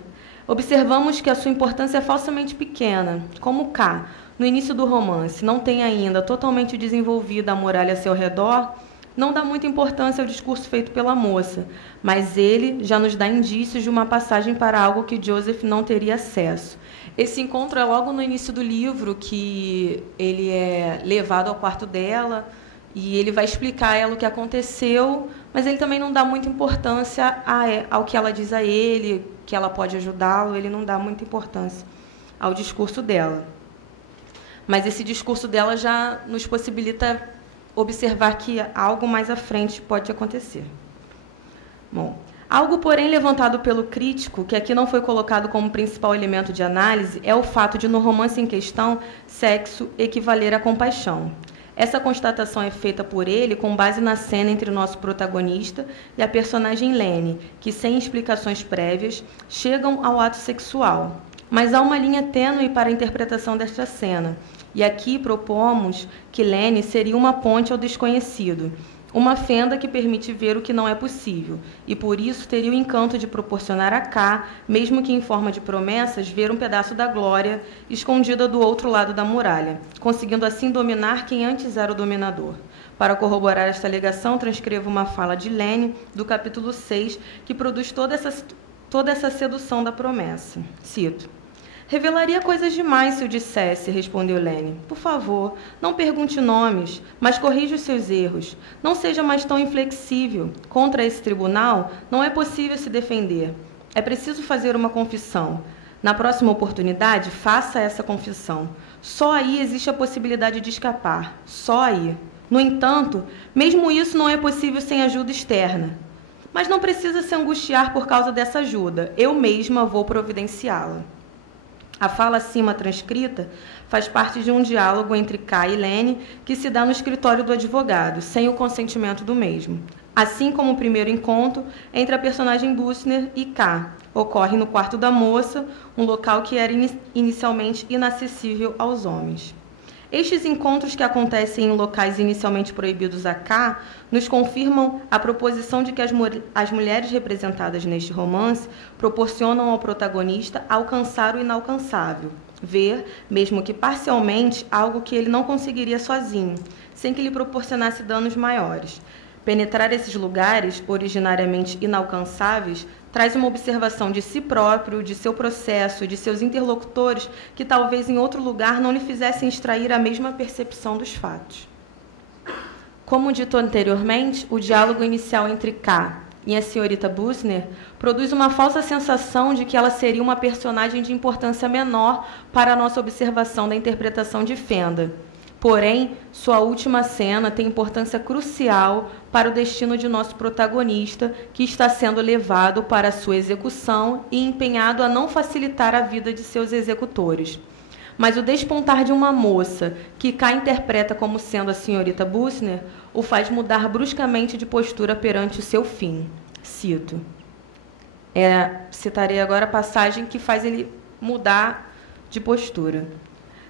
observamos que a sua importância é falsamente pequena. Como K, no início do romance, não tem ainda totalmente desenvolvida a muralha a seu redor, não dá muita importância ao discurso feito pela moça, mas ele já nos dá indícios de uma passagem para algo que Joseph não teria acesso. Esse encontro é logo no início do livro, que ele é levado ao quarto dela e ele vai explicar a ela o que aconteceu, mas ele também não dá muita importância ao que ela diz a ele, que ela pode ajudá-lo, ele não dá muita importância ao discurso dela. Mas esse discurso dela já nos possibilita observar que algo mais à frente pode acontecer. Bom, algo, porém, levantado pelo crítico, que aqui não foi colocado como principal elemento de análise, é o fato de, no romance em questão, sexo equivaler à compaixão. Essa constatação é feita por ele com base na cena entre o nosso protagonista e a personagem Lene, que, sem explicações prévias, chegam ao ato sexual. Mas há uma linha tênue para a interpretação desta cena, e aqui propomos que Lene seria uma ponte ao desconhecido, uma fenda que permite ver o que não é possível, e por isso teria o encanto de proporcionar a K, mesmo que em forma de promessas, ver um pedaço da glória escondida do outro lado da muralha, conseguindo assim dominar quem antes era o dominador. Para corroborar esta alegação, transcrevo uma fala de Lene, do capítulo 6, que produz toda essa sedução da promessa. Cito: "Revelaria coisas demais se eu dissesse", respondeu Lene. "Por favor, não pergunte nomes, mas corrija os seus erros. Não seja mais tão inflexível. Contra esse tribunal, não é possível se defender. É preciso fazer uma confissão. Na próxima oportunidade, faça essa confissão. Só aí existe a possibilidade de escapar. Só aí. No entanto, mesmo isso não é possível sem ajuda externa. Mas não precisa se angustiar por causa dessa ajuda. Eu mesma vou providenciá-la." A fala acima transcrita faz parte de um diálogo entre K e Lene que se dá no escritório do advogado, sem o consentimento do mesmo. Assim como o primeiro encontro entre a personagem Bussner e K, ocorre no quarto da moça, um local que era inicialmente inacessível aos homens. Estes encontros, que acontecem em locais inicialmente proibidos a K, nos confirmam a proposição de que as mulheres representadas neste romance proporcionam ao protagonista alcançar o inalcançável, ver, mesmo que parcialmente, algo que ele não conseguiria sozinho, sem que lhe proporcionasse danos maiores. Penetrar esses lugares, originariamente inalcançáveis, traz uma observação de si próprio, de seu processo, de seus interlocutores, que talvez em outro lugar não lhe fizessem extrair a mesma percepção dos fatos. Como dito anteriormente, o diálogo inicial entre K e a senhorita Bussner produz uma falsa sensação de que ela seria uma personagem de importância menor para a nossa observação da interpretação de Fenda. Porém, sua última cena tem importância crucial para o destino de nosso protagonista, que está sendo levado para sua execução e empenhado a não facilitar a vida de seus executores. Mas o despontar de uma moça, que K interpreta como sendo a senhorita Bussner, o faz mudar bruscamente de postura perante o seu fim. Cito. Citarei agora a passagem que faz ele mudar de postura.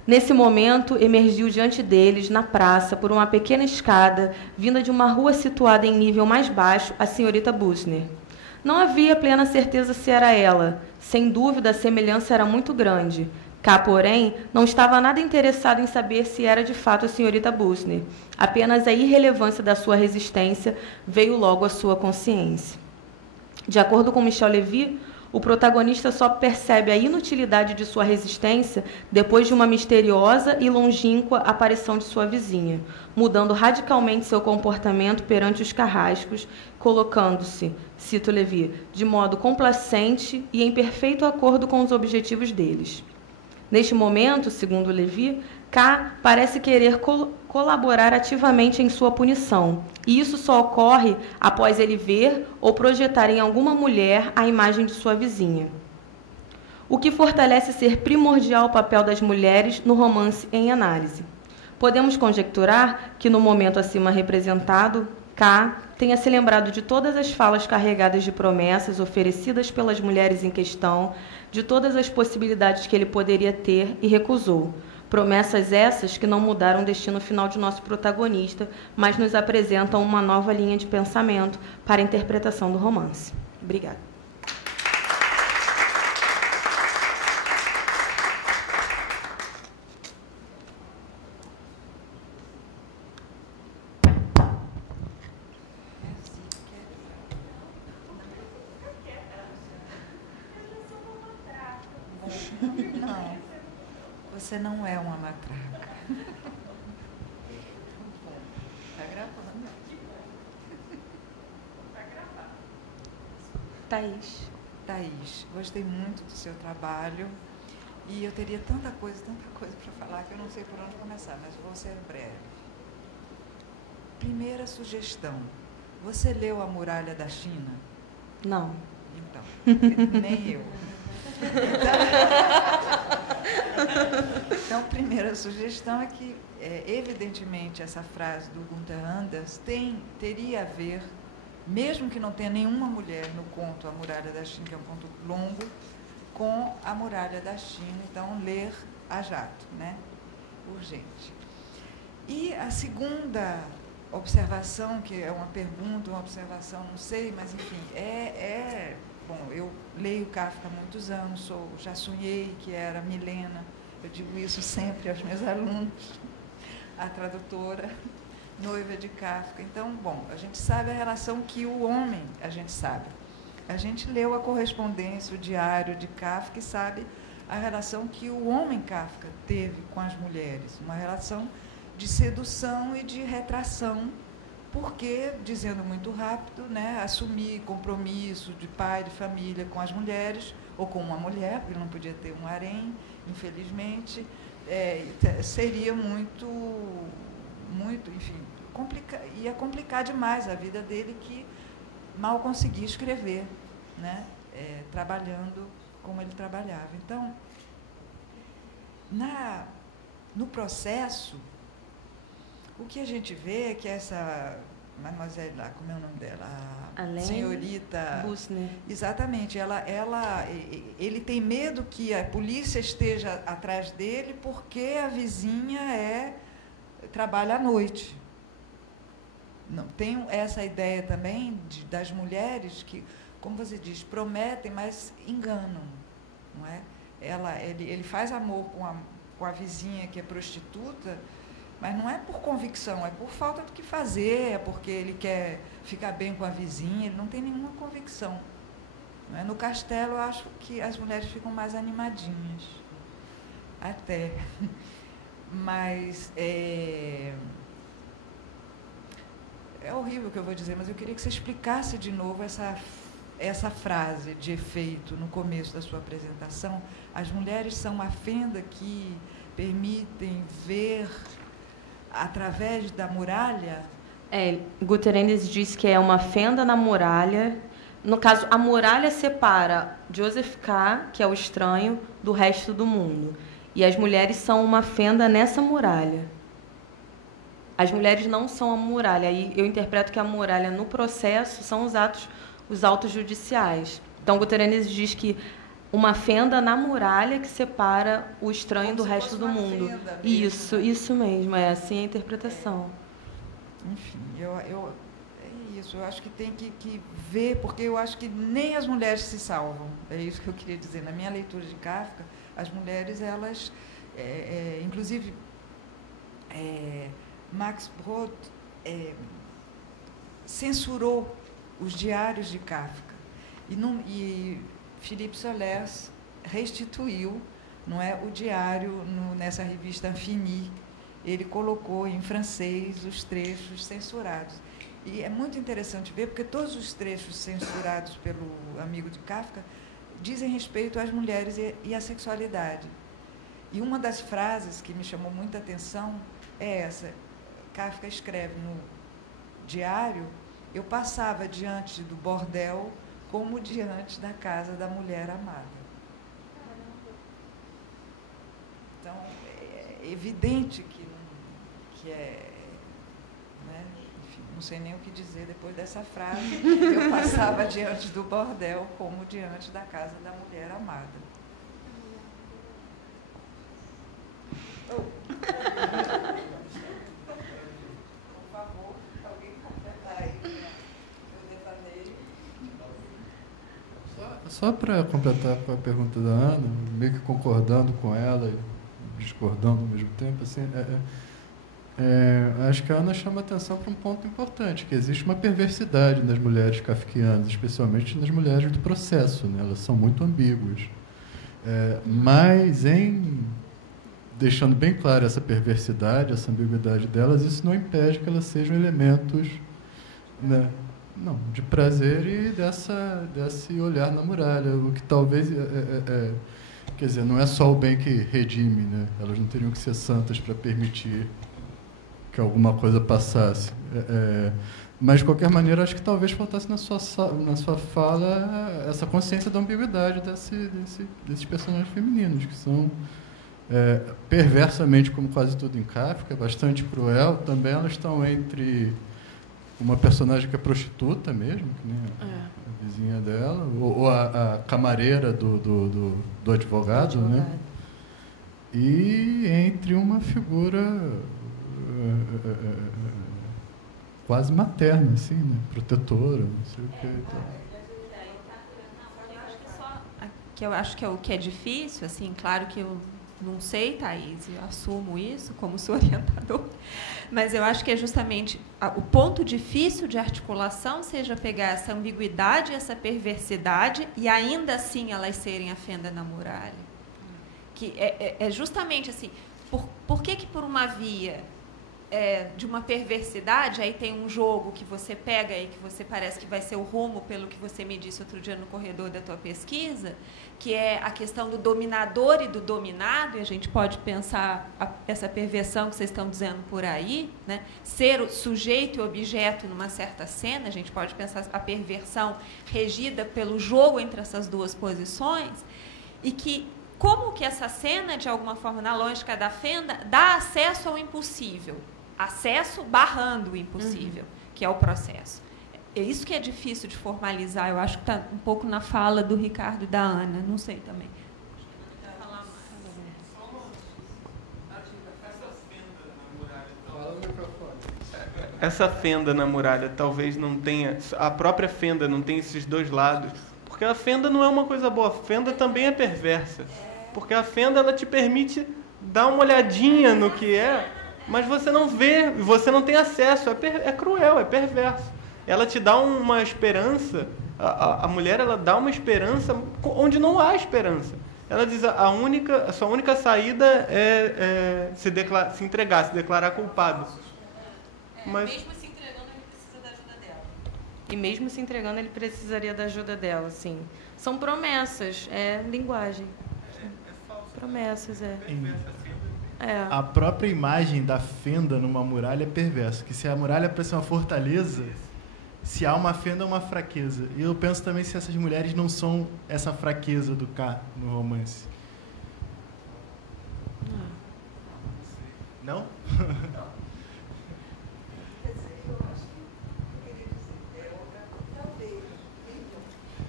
Nesse momento, emergiu diante deles, na praça, por uma pequena escada, vinda de uma rua situada em nível mais baixo, a senhorita Bussner. Não havia plena certeza se era ela. Sem dúvida, a semelhança era muito grande. K, porém, não estava nada interessado em saber se era de fato a senhorita Bussner. Apenas a irrelevância da sua resistência veio logo à sua consciência. De acordo com Michel Levy, o protagonista só percebe a inutilidade de sua resistência depois de uma misteriosa e longínqua aparição de sua vizinha, mudando radicalmente seu comportamento perante os carrascos, colocando-se, cito Levy, de modo complacente e em perfeito acordo com os objetivos deles. Neste momento, segundo Levy, K parece querer colaborar ativamente em sua punição, e isso só ocorre após ele ver ou projetar em alguma mulher a imagem de sua vizinha. O que fortalece ser primordial o papel das mulheres no romance em análise. Podemos conjecturar que, no momento acima representado, K tenha se lembrado de todas as falas carregadas de promessas oferecidas pelas mulheres em questão, de todas as possibilidades que ele poderia ter e recusou. Promessas essas que não mudaram o destino final de nosso protagonista, mas nos apresentam uma nova linha de pensamento para a interpretação do romance. Obrigada. Não, você não é uma matraca. Está gravando aqui. Está gravado. Thaís, gostei muito do seu trabalho e eu teria tanta coisa para falar que eu não sei por onde começar, mas vou ser breve. Primeira sugestão, você leu A Muralha da China? Não. Então, nem eu. Então, a primeira sugestão é que, evidentemente, essa frase do Gunther Anders teria a ver, mesmo que não tenha nenhuma mulher no conto A Muralha da China, que é um conto longo, com A Muralha da China. Então, ler a jato, né? Urgente. E a segunda observação, que é uma pergunta, uma observação, não sei, mas, enfim, bom, eu leio Kafka há muitos anos, já sonhei que era Milena, eu digo isso sempre aos meus alunos, a tradutora, noiva de Kafka. Então, bom, a gente sabe a relação que o homem, a gente sabe. A gente leu a correspondência, o diário de Kafka e sabe a relação que o homem Kafka teve com as mulheres, uma relação de sedução e de retração, porque, dizendo muito rápido, né, assumir compromisso de pai, de família com as mulheres, ou com uma mulher, porque ele não podia ter um harém, infelizmente, seria muito, enfim, ia complicar demais a vida dele, que mal conseguia escrever, né, trabalhando como ele trabalhava. Então, no processo, o que a gente vê é que essa mademoiselle lá, como é o nome dela? A senhorita Busner. Exatamente. Ele tem medo que a polícia esteja atrás dele porque a vizinha trabalha à noite. Não, tem essa ideia também das mulheres que, como você diz, prometem, mas enganam, não é? Ele faz amor com a vizinha que é prostituta, mas não é por convicção, é por falta do que fazer, é porque ele quer ficar bem com a vizinha, ele não tem nenhuma convicção. Não é? No Castelo, eu acho que as mulheres ficam mais animadinhas, até. Mas é horrível o que eu vou dizer, mas eu queria que você explicasse de novo essa frase de efeito no começo da sua apresentação. As mulheres são uma fenda que permitem ver através da muralha? Gunther Anders diz que é uma fenda na muralha. No caso, a muralha separa Joseph K., que é o estranho, do resto do mundo. E as mulheres são uma fenda nessa muralha. As mulheres não são a muralha. Aí eu interpreto que a muralha, no processo, são os autos judiciais. Então, Gunther Anders diz que uma fenda na muralha que separa o estranho do resto do mundo. Isso mesmo, é assim a interpretação. Enfim, é isso, eu acho que tem que ver, porque eu acho que nem as mulheres se salvam. É isso que eu queria dizer. Na minha leitura de Kafka, as mulheres, elas, inclusive, Max Brod censurou os diários de Kafka. E Philippe Solers restituiu, não é, o diário nessa revista Infini. Ele colocou em francês os trechos censurados. E é muito interessante ver, porque todos os trechos censurados pelo amigo de Kafka dizem respeito às mulheres e à sexualidade. E uma das frases que me chamou muita atenção é essa. Kafka escreve no diário: eu passava diante do bordel como diante da casa da mulher amada. Então, é evidente que né? Enfim, não sei nem o que dizer depois dessa frase. Eu passava diante do bordel como diante da casa da mulher amada. Por favor, alguém completar aí. Só para completar com a pergunta da Ana, meio que concordando com ela e discordando ao mesmo tempo, assim, acho que a Ana chama atenção para um ponto importante, que existe uma perversidade nas mulheres kafkianas, especialmente nas mulheres do processo, né? Elas são muito ambíguas. Mas deixando bem claro essa perversidade, essa ambiguidade delas, isso não impede que elas sejam elementos, né, de prazer e desse olhar na muralha, o que talvez quer dizer, não é só o bem que redime, né? Elas não teriam que ser santas para permitir que alguma coisa passasse. Mas, de qualquer maneira, acho que talvez faltasse na sua fala essa consciência da ambiguidade desses personagens femininos, que são perversamente, como quase tudo em Kafka, bastante cruel. Também elas estão entre uma personagem que é prostituta mesmo, que nem a vizinha dela, ou a camareira do advogado, né? E entre uma figura quase materna, assim, né? Protetora, não sei o que. Que eu acho que é o que é difícil, assim, claro que eu não sei, Thaís, eu assumo isso como sua orientadora, mas eu acho que é justamente o ponto difícil de articulação seja pegar essa ambiguidade, essa perversidade e ainda assim elas serem a fenda na muralha. Que é justamente assim, por que por uma via de uma perversidade, aí tem um jogo que você pega aí, que você parece que vai ser o rumo, pelo que você me disse outro dia no corredor da tua pesquisa, que é a questão do dominador e do dominado, e a gente pode pensar essa perversão que vocês estão dizendo por aí, né? Ser o sujeito e objeto numa certa cena, a gente pode pensar a perversão regida pelo jogo entre essas duas posições, e que como que essa cena, de alguma forma, na lógica da fenda, dá acesso ao impossível, acesso barrando o impossível, que é o processo. É isso que é difícil de formalizar, eu acho que está um pouco na fala do Ricardo e da Ana, não sei também. Essa fenda na muralha talvez não tenha, a própria fenda não tem esses dois lados, porque a fenda não é uma coisa boa, a fenda também é perversa, porque a fenda ela te permite dar uma olhadinha no que é, mas você não vê, você não tem acesso, é cruel, é perverso. Ela te dá uma esperança, a mulher ela dá uma esperança onde não há esperança. Ela diz a sua única saída é se entregar, se declarar culpado. Mas mesmo se entregando, ele precisa da ajuda dela. E mesmo se entregando, ele precisaria da ajuda dela, sim. São promessas, linguagem. Promessas, A própria imagem da fenda numa muralha é perversa, que se a muralha é para ser uma fortaleza, se há uma fenda é uma fraqueza. E eu penso também se essas mulheres não são essa fraqueza do K no romance. Não?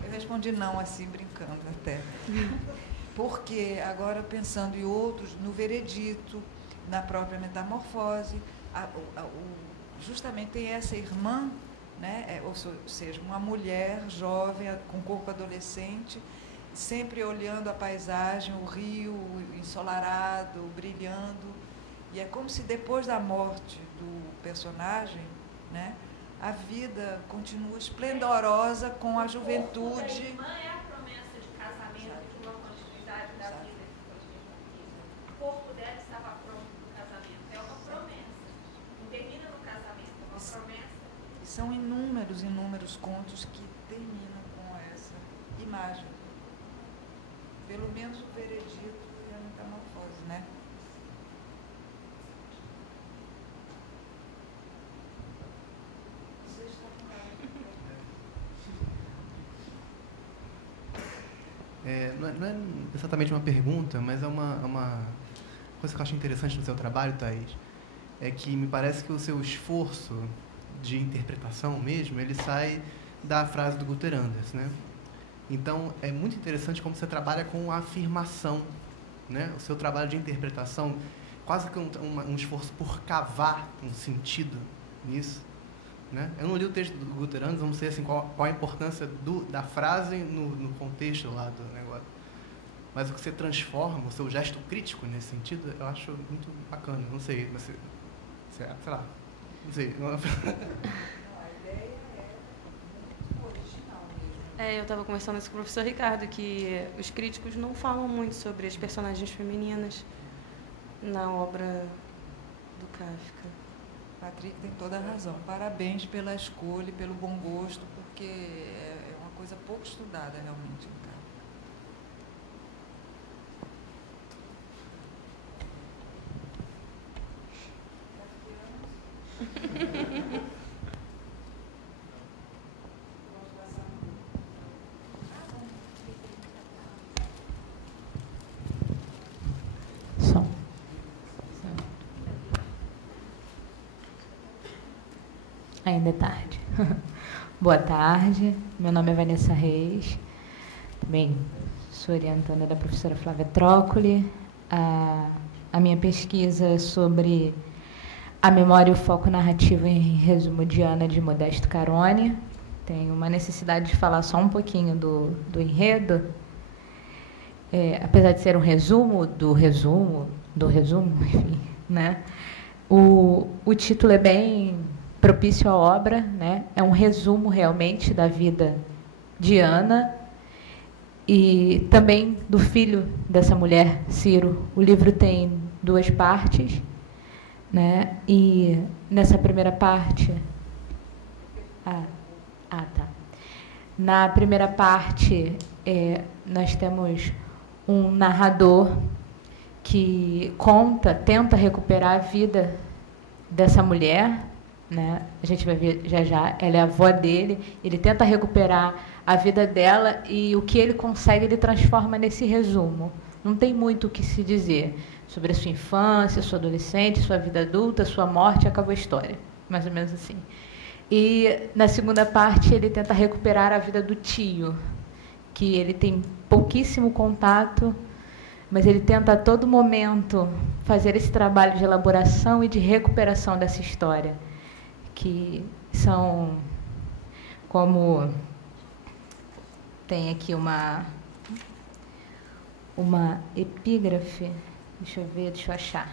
Eu respondi não, assim, brincando até. Porque, agora pensando em outros, no veredito, na própria metamorfose, justamente tem essa irmã, né? Ou seja, uma mulher jovem, com corpo adolescente, sempre olhando a paisagem, o rio ensolarado, brilhando, e é como se depois da morte do personagem, né, a vida continua esplendorosa com a juventude. A irmã é a promessa de casamento, de uma continuidade da vida que foi de. O corpo dela estava pronto para o casamento. É uma promessa. Não termina no casamento, é uma promessa. E são inúmeros contos que terminam com essa imagem. Pelo menos o veredito e a metamorfose, né? Não é exatamente uma pergunta, mas é uma coisa que eu acho interessante no seu trabalho, Thaís, é que me parece que o seu esforço de interpretação mesmo, ele sai da frase do Guter Anders, né? Então, é muito interessante como você trabalha com a afirmação, né? O seu trabalho de interpretação, quase que um esforço por cavar um sentido nisso, né? Eu não li o texto do Guter Anders, não sei assim, qual a importância da frase no contexto lá do negócio. Mas o que você transforma, o seu gesto crítico nesse sentido, eu acho muito bacana. Não sei, você sei lá, não sei. Não, a ideia é muito original mesmo. Eu estava conversando isso com o professor Ricardo, que os críticos não falam muito sobre as personagens femininas na obra do Kafka. Patrick tem toda a razão. Parabéns pela escolha e pelo bom gosto, porque é uma coisa pouco estudada realmente no Kafka. Ainda é tarde. Boa tarde, meu nome é Vanessa Reis, também sou orientanda da professora Flávia Trócoli. A minha pesquisa é sobre a memória e o foco narrativo em resumo de Ana, de Modesto Carone. Tenho uma necessidade de falar só um pouquinho do enredo, apesar de ser um resumo, enfim, né? O título é bem propício à obra, né? É um resumo realmente da vida de Ana e também do filho dessa mulher, Ciro. O livro tem 2 partes, né? E nessa primeira parte, na primeira parte nós temos um narrador que tenta recuperar a vida dessa mulher, né? A gente vai ver já, ela é a avó dele, ele tenta recuperar a vida dela e o que ele consegue, ele transforma nesse resumo. Não tem muito o que se dizer sobre a sua infância, sua adolescente, sua vida adulta, sua morte, acabou a história, mais ou menos assim. E na segunda parte ele tenta recuperar a vida do tio, que ele tem pouquíssimo contato, mas ele tenta a todo momento fazer esse trabalho de elaboração e de recuperação dessa história, que são, como tem aqui uma epígrafe, deixa eu achar,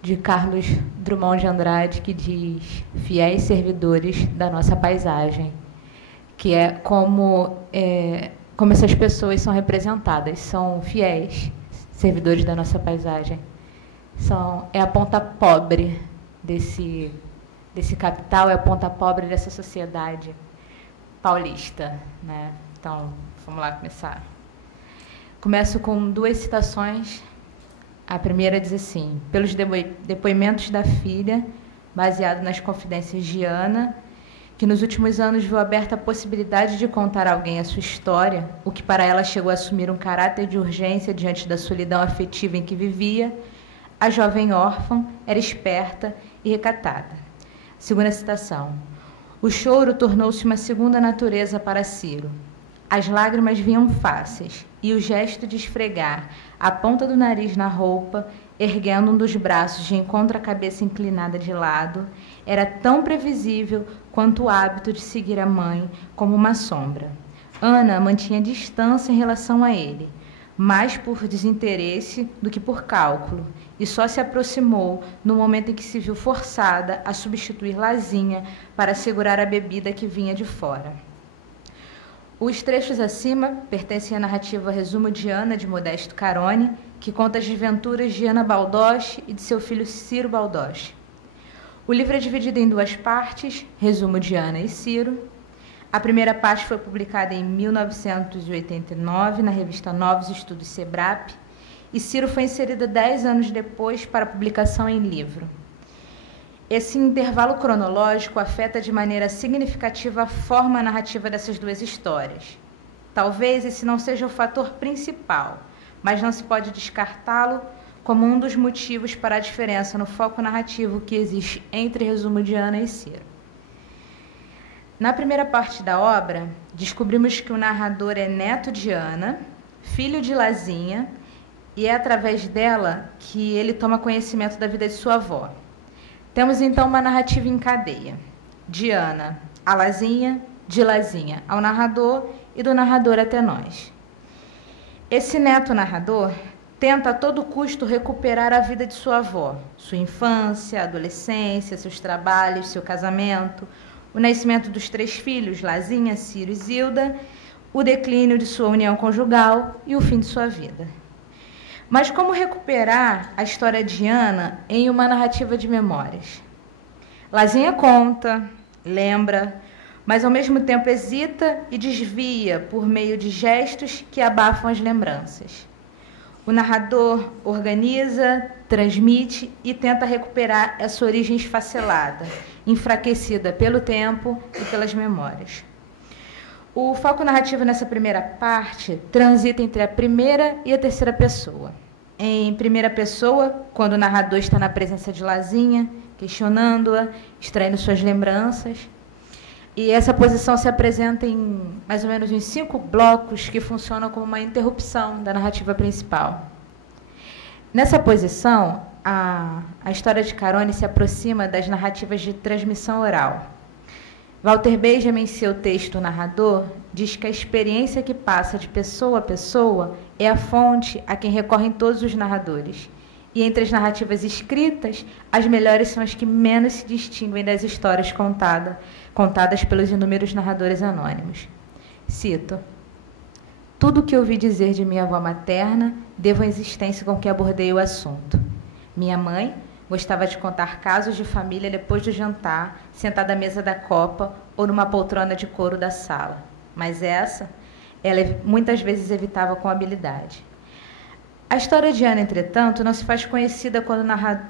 de Carlos Drummond de Andrade, que diz: fiéis servidores da nossa paisagem, que é como essas pessoas são representadas, são fiéis servidores da nossa paisagem, é a ponta pobre desse capital, é a ponta pobre dessa sociedade paulista, né? Então, vamos lá começar. Começo com 2 citações. A primeira diz assim: pelos depoimentos da filha, baseado nas confidências de Ana, que nos últimos anos viu aberta a possibilidade de contar a alguém a sua história, o que para ela chegou a assumir um caráter de urgência diante da solidão afetiva em que vivia, a jovem órfã era esperta e recatada. Segunda citação: o choro tornou-se uma segunda natureza para Ciro. As lágrimas vinham fáceis, e o gesto de esfregar a ponta do nariz na roupa, erguendo um dos braços de encontro à cabeça inclinada de lado, era tão previsível quanto o hábito de seguir a mãe como uma sombra. Ana mantinha distância em relação a ele, mais por desinteresse do que por cálculo, e só se aproximou no momento em que se viu forçada a substituir Lazinha para segurar a bebida que vinha de fora. Os trechos acima pertencem à narrativa Resumo de Ana, de Modesto Carone, que conta as desventuras de Ana Baldoche e de seu filho Ciro Baldoche. O livro é dividido em 2 partes, Resumo de Ana e Ciro. A primeira parte foi publicada em 1989 na revista Novos Estudos Sebrap, e Ciro foi inserida 10 anos depois para publicação em livro. Esse intervalo cronológico afeta de maneira significativa a forma narrativa dessas 2 histórias. Talvez esse não seja o fator principal, mas não se pode descartá-lo como um dos motivos para a diferença no foco narrativo que existe entre Resumo de Ana e Ciro. Na primeira parte da obra, descobrimos que o narrador é neto de Ana, filho de Lazinha, e é através dela que ele toma conhecimento da vida de sua avó. Temos então uma narrativa em cadeia, de Ana a Lazinha, de Lazinha ao narrador e do narrador até nós. Esse neto narrador tenta a todo custo recuperar a vida de sua avó, sua infância, adolescência, seus trabalhos, seu casamento, o nascimento dos 3 filhos, Lazinha, Ciro e Zilda, o declínio de sua união conjugal e o fim de sua vida. Mas como recuperar a história de Ana em uma narrativa de memórias? Lazinha conta, lembra, mas ao mesmo tempo hesita e desvia por meio de gestos que abafam as lembranças. O narrador organiza, transmite e tenta recuperar essa origem esfacelada, enfraquecida pelo tempo e pelas memórias. O foco narrativo nessa primeira parte transita entre a primeira e a terceira pessoa. Em primeira pessoa, quando o narrador está na presença de Lazinha, questionando-a, extraindo suas lembranças. E essa posição se apresenta em mais ou menos uns 5 blocos que funcionam como uma interrupção da narrativa principal. Nessa posição, a história de Carone se aproxima das narrativas de transmissão oral. Walter Benjamin, em seu texto Narrador, diz que a experiência que passa de pessoa a pessoa é a fonte a quem recorrem todos os narradores. E entre as narrativas escritas, as melhores são as que menos se distinguem das histórias contadas pelos inúmeros narradores anônimos. Cito: tudo o que ouvi dizer de minha avó materna devo à existência com que abordei o assunto. Minha mãe gostava de contar casos de família depois do jantar, sentada à mesa da copa ou numa poltrona de couro da sala. Mas ela muitas vezes evitava com habilidade. A história de Ana, entretanto, não se faz conhecida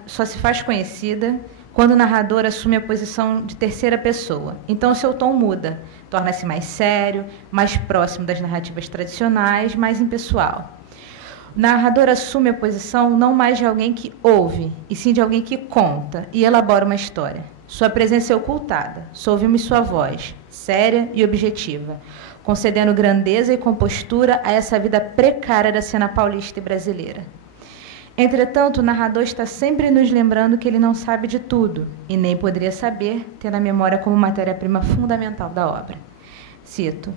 só se faz conhecida quando o narrador assume a posição de terceira pessoa. Então, o seu tom muda, torna-se mais sério, mais próximo das narrativas tradicionais, mais impessoal. O narrador assume a posição não mais de alguém que ouve, e sim de alguém que conta e elabora uma história. Sua presença é ocultada, só ouvimos sua voz, séria e objetiva, concedendo grandeza e compostura a essa vida precária da cena paulista e brasileira. Entretanto, o narrador está sempre nos lembrando que ele não sabe de tudo, e nem poderia saber, tendo a memória como matéria-prima fundamental da obra. Cito: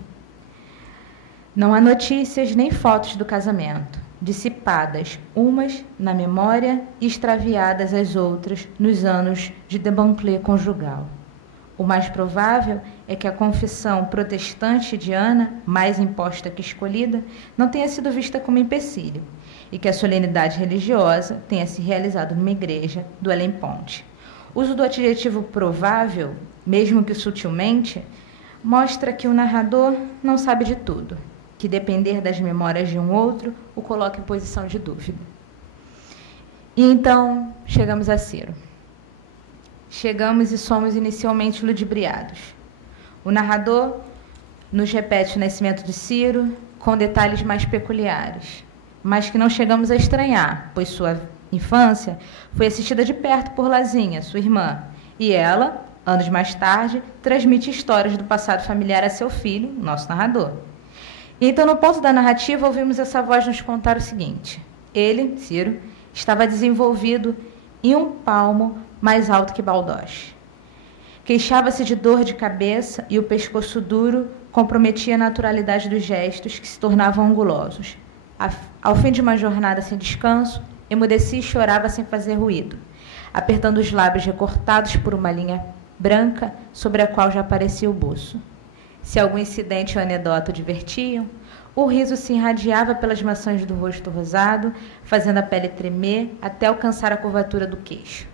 não há notícias nem fotos do casamento, dissipadas umas na memória e extraviadas as outras nos anos de débâcle conjugal. O mais provável é que a confissão protestante de Ana, mais imposta que escolhida, não tenha sido vista como empecilho, e que a solenidade religiosa tenha se realizado numa igreja do Além-Ponte. O uso do adjetivo provável, mesmo que sutilmente, mostra que o narrador não sabe de tudo, que depender das memórias de um outro o coloca em posição de dúvida. E então chegamos a Ciro. Chegamos e somos inicialmente ludibriados. O narrador nos repete o nascimento de Ciro com detalhes mais peculiares, mas que não chegamos a estranhar, pois sua infância foi assistida de perto por Lazinha, sua irmã, e ela, anos mais tarde, transmite histórias do passado familiar a seu filho, nosso narrador. E então, no ponto da narrativa, ouvimos essa voz nos contar o seguinte: ele, Ciro, estava desenvolvido em 1 palmo mais alto que Baldoche. Queixava-se de dor de cabeça e o pescoço duro comprometia a naturalidade dos gestos que se tornavam angulosos. Ao fim de uma jornada sem descanso, emudecia e chorava sem fazer ruído, apertando os lábios recortados por uma linha branca sobre a qual já aparecia o buço. Se algum incidente ou anedota o divertiam, o riso se irradiava pelas maçãs do rosto rosado, fazendo a pele tremer até alcançar a curvatura do queixo.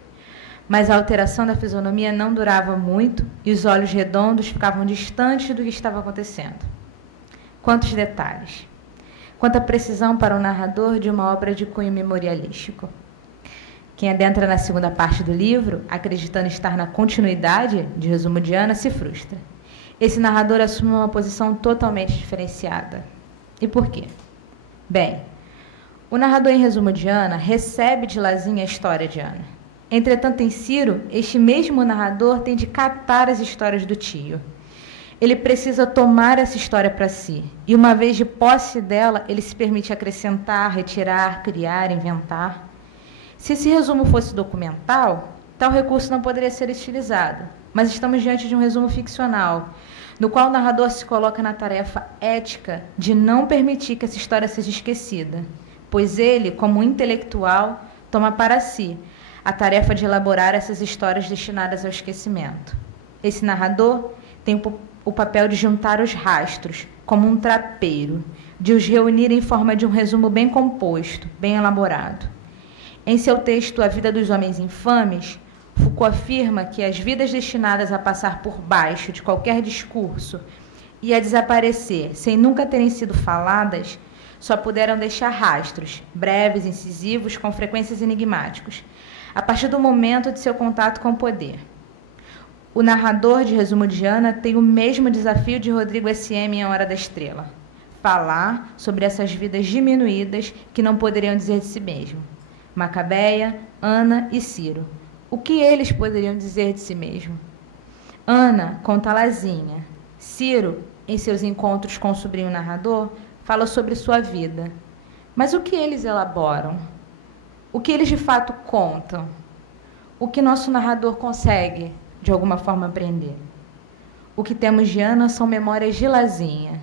Mas a alteração da fisionomia não durava muito e os olhos redondos ficavam distantes do que estava acontecendo. Quantos detalhes! Quanta precisão para o narrador de uma obra de cunho memorialístico. Quem adentra na segunda parte do livro, acreditando estar na continuidade de Resumo de Ana, se frustra. Esse narrador assume uma posição totalmente diferenciada. E por quê? Bem, o narrador em Resumo de Ana recebe de Lazinha a história de Ana. Entretanto, em Ciro, este mesmo narrador tem de catar as histórias do tio. Ele precisa tomar essa história para si, e uma vez de posse dela, ele se permite acrescentar, retirar, criar, inventar. Se esse resumo fosse documental, tal recurso não poderia ser utilizado, mas estamos diante de um resumo ficcional, no qual o narrador se coloca na tarefa ética de não permitir que essa história seja esquecida, pois ele, como intelectual, toma para si a tarefa de elaborar essas histórias destinadas ao esquecimento. Esse narrador tem o papel de juntar os rastros, como um trapeiro, de os reunir em forma de um resumo bem composto, bem elaborado. Em seu texto A Vida dos Homens Infames, Foucault afirma que as vidas destinadas a passar por baixo de qualquer discurso e a desaparecer sem nunca terem sido faladas, só puderam deixar rastros, breves, incisivos, com frequências enigmáticos, a partir do momento de seu contato com o poder. O narrador de Resumo de Ana tem o mesmo desafio de Rodrigo S.M. em A Hora da Estrela: falar sobre essas vidas diminuídas que não poderiam dizer de si mesmo. Macabeia, Ana e Ciro. O que eles poderiam dizer de si mesmo? Ana conta a Lazinha. Ciro, em seus encontros com o sobrinho narrador, fala sobre sua vida. Mas o que eles elaboram? O que eles de fato contam? O que nosso narrador consegue, de alguma forma, aprender? O que temos de Ana são memórias de Lazinha,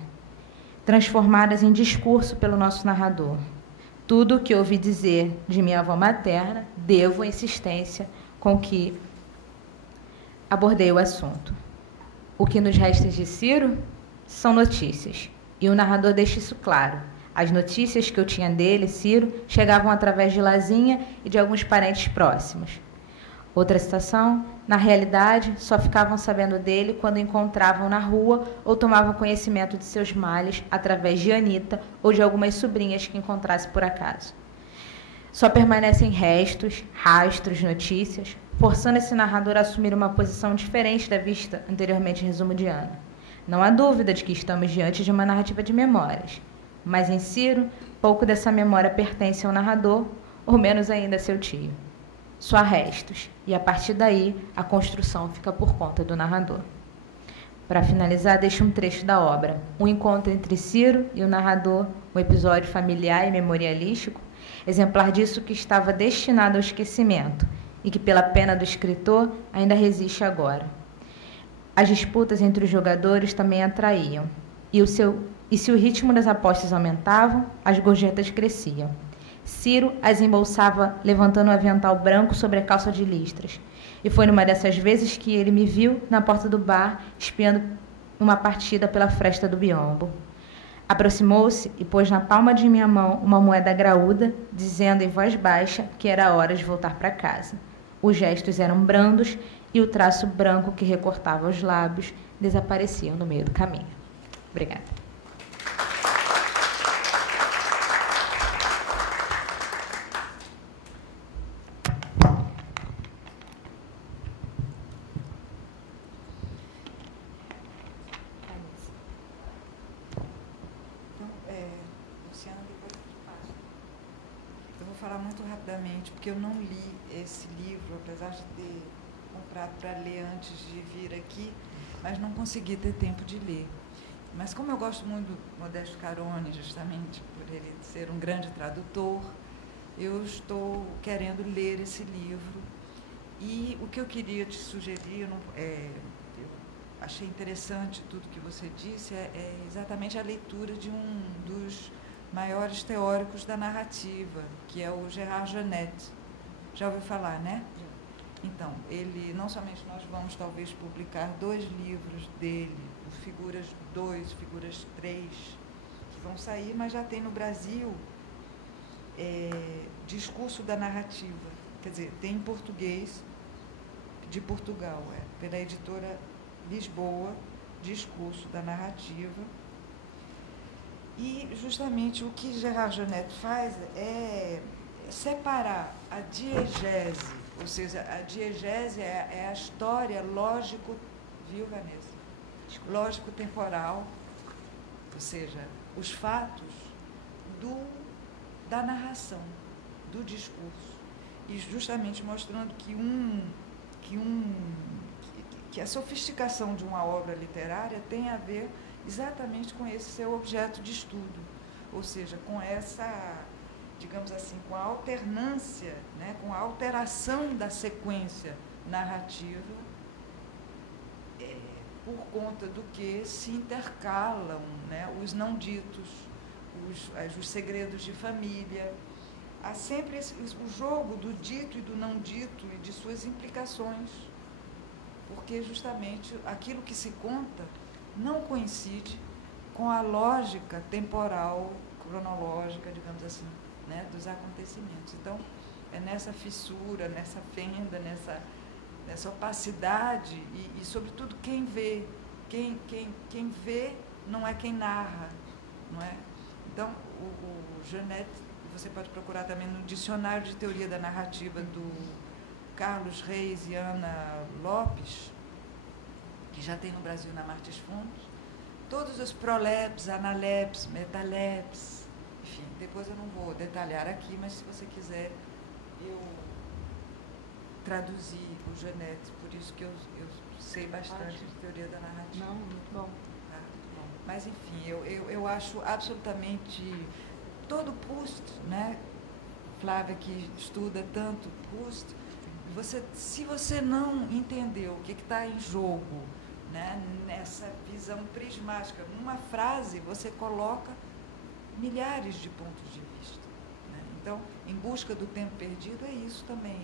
transformadas em discurso pelo nosso narrador. Tudo o que ouvi dizer de minha avó materna, devo à insistência com que abordei o assunto. O que nos resta de Ciro são notícias, e o narrador deixa isso claro. As notícias que eu tinha dele, Ciro, chegavam através de Lazinha e de alguns parentes próximos. Outra citação: na realidade, só ficavam sabendo dele quando o encontravam na rua ou tomavam conhecimento de seus males através de Anita ou de algumas sobrinhas que encontrasse por acaso. Só permanecem restos, rastros, notícias, forçando esse narrador a assumir uma posição diferente da vista anteriormente em Resumo de Ana. Não há dúvida de que estamos diante de uma narrativa de memórias, mas em Ciro, pouco dessa memória pertence ao narrador, ou menos ainda a seu tio. Só há restos, e a partir daí a construção fica por conta do narrador. Para finalizar, deixo um trecho da obra: um encontro entre Ciro e o narrador, um episódio familiar e memorialístico, exemplar disso que estava destinado ao esquecimento e que, pela pena do escritor, ainda resiste agora. As disputas entre os jogadores também atraíam, e se o ritmo das apostas aumentavam, as gorjetas cresciam. Ciro as embolsava levantando o avental branco sobre a calça de listras, e foi numa dessas vezes que ele me viu na porta do bar, espiando uma partida pela fresta do biombo. Aproximou-se e pôs na palma de minha mão uma moeda graúda, dizendo em voz baixa que era hora de voltar para casa. Os gestos eram brandos e o traço branco que recortava os lábios desaparecia no meio do caminho. Obrigada. Porque eu não li esse livro, apesar de ter comprado para ler antes de vir aqui, mas não consegui ter tempo de ler. Mas como eu gosto muito do Modesto Carone, justamente por ele ser um grande tradutor, eu estou querendo ler esse livro. E o que eu queria te sugerir, eu achei interessante tudo que você disse, é exatamente a leitura de um dos maiores teóricos da narrativa, que é o Gérard Genette. Já ouviu falar, né? Então, ele, não somente nós vamos talvez publicar 2 livros dele, Figuras 2, Figuras 3, que vão sair, mas já tem no Brasil Discurso da Narrativa. Quer dizer, tem em português, de Portugal, pela editora Lisboa, Discurso da Narrativa. E, justamente, o que Gérard Genette faz é separar a diegese, ou seja, a diegese é a história lógico, viu, Vanessa? Lógico-temporal, ou seja, os fatos da narração, do discurso. E justamente mostrando que a sofisticação de uma obra literária tem a ver exatamente com esse seu objeto de estudo, ou seja, com essa, digamos assim, com a alternância, né, com a alteração da sequência narrativa, por conta do que se intercalam, né, os não ditos, os segredos de família. Há sempre o jogo do dito e do não dito e de suas implicações. porque justamente aquilo que se conta não coincide com a lógica temporal, cronológica, digamos assim, né, dos acontecimentos. Então, é nessa fissura, nessa fenda, nessa opacidade e sobretudo, quem vê. Quem vê não é quem narra, não é? Então, o Jeanette, você pode procurar também no Dicionário de Teoria da Narrativa do Carlos Reis e Ana Lopes, que já tem no Brasil na Martins Fundos, todos os prolepes, analepes, metalepes, enfim, depois eu não vou detalhar aqui, mas se você quiser, eu traduzi o Jeanette, por isso que eu sei bastante de teoria da narrativa. Não, muito bom. Tá? Mas, enfim, eu acho absolutamente todo Proust, né? Flávia, que estuda tanto Proust, se você não entendeu o que está em jogo, né, nessa visão prismática, numa frase você coloca milhares de pontos de vista. Né? Então, Em Busca do Tempo Perdido é isso também,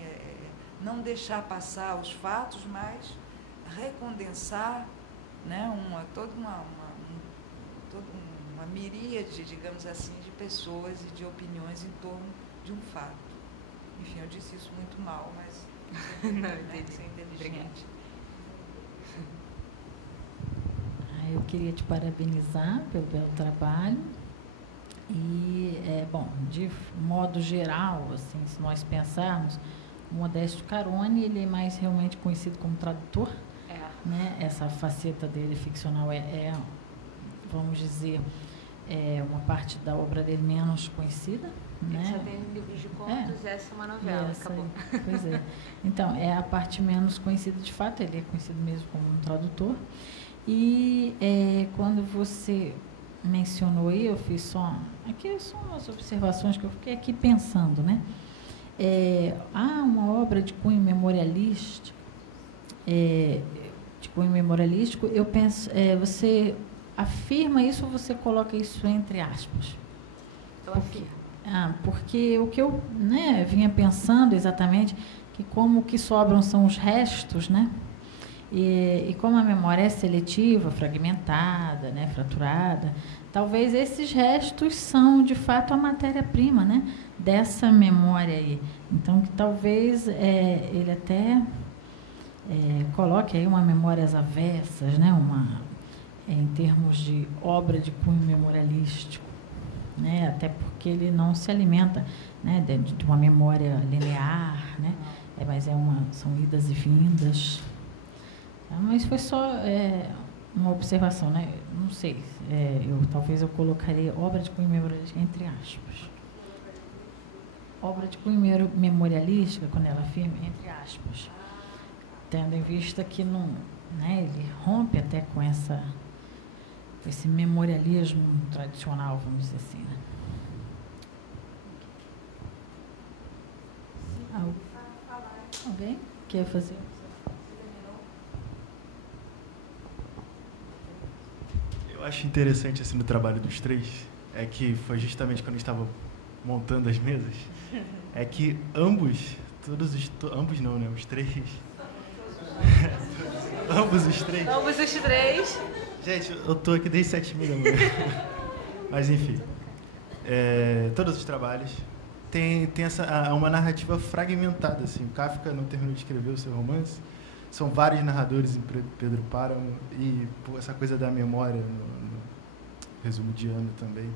não deixar passar os fatos, mas recondensar, né, toda uma miríade, digamos assim, de pessoas e de opiniões em torno de um fato. Enfim, eu disse isso muito mal, mas não, ser inteligente. Eu queria te parabenizar pelo belo trabalho e, bom, de modo geral, assim, se nós pensarmos, o Modesto Carone, ele é mais realmente conhecido como tradutor, né? Essa faceta dele ficcional vamos dizer, uma parte da obra dele menos conhecida, né? Só tem livros de contos, essa é uma novela, acabou. Pois é. Então, é a parte menos conhecida de fato, ele é conhecido mesmo como um tradutor. E quando você mencionou aí, eu fiz aqui são umas observações que eu fiquei aqui pensando, né? Há uma obra de cunho memorialístico, eu penso, você afirma isso ou você coloca isso entre aspas? Eu afirmo. Porque o que eu vinha pensando exatamente, que como o que sobram são os restos, né? E como a memória é seletiva, fragmentada, né, fraturada, talvez esses restos são, de fato, a matéria-prima, né, dessa memória aí. Então, que talvez ele até coloque aí uma memória às avessas, né, em termos de obra de cunho memorialístico, né, até porque ele não se alimenta, né, de uma memória linear, né, mas são idas e vindas. Mas foi só uma observação, né? Não sei, talvez eu colocaria obra de cunho memorialística entre aspas. Obra de cunho memorialística, quando ela afirma, entre aspas, tendo em vista que não, né, ele rompe até com esse memorialismo tradicional, vamos dizer assim, né? Alguém quer fazer? Eu acho interessante assim no trabalho dos três, que foi justamente quando eu estava montando as mesas, que ambos não, né, os três. Ambos os três. Gente, eu tô aqui desde 7h30 da manhã. Mas enfim, todos os trabalhos tem uma narrativa fragmentada, assim. O Kafka não terminou de escrever o seu romance. São vários narradores em Pedro Páramo e essa coisa da memória no resumo de ano também.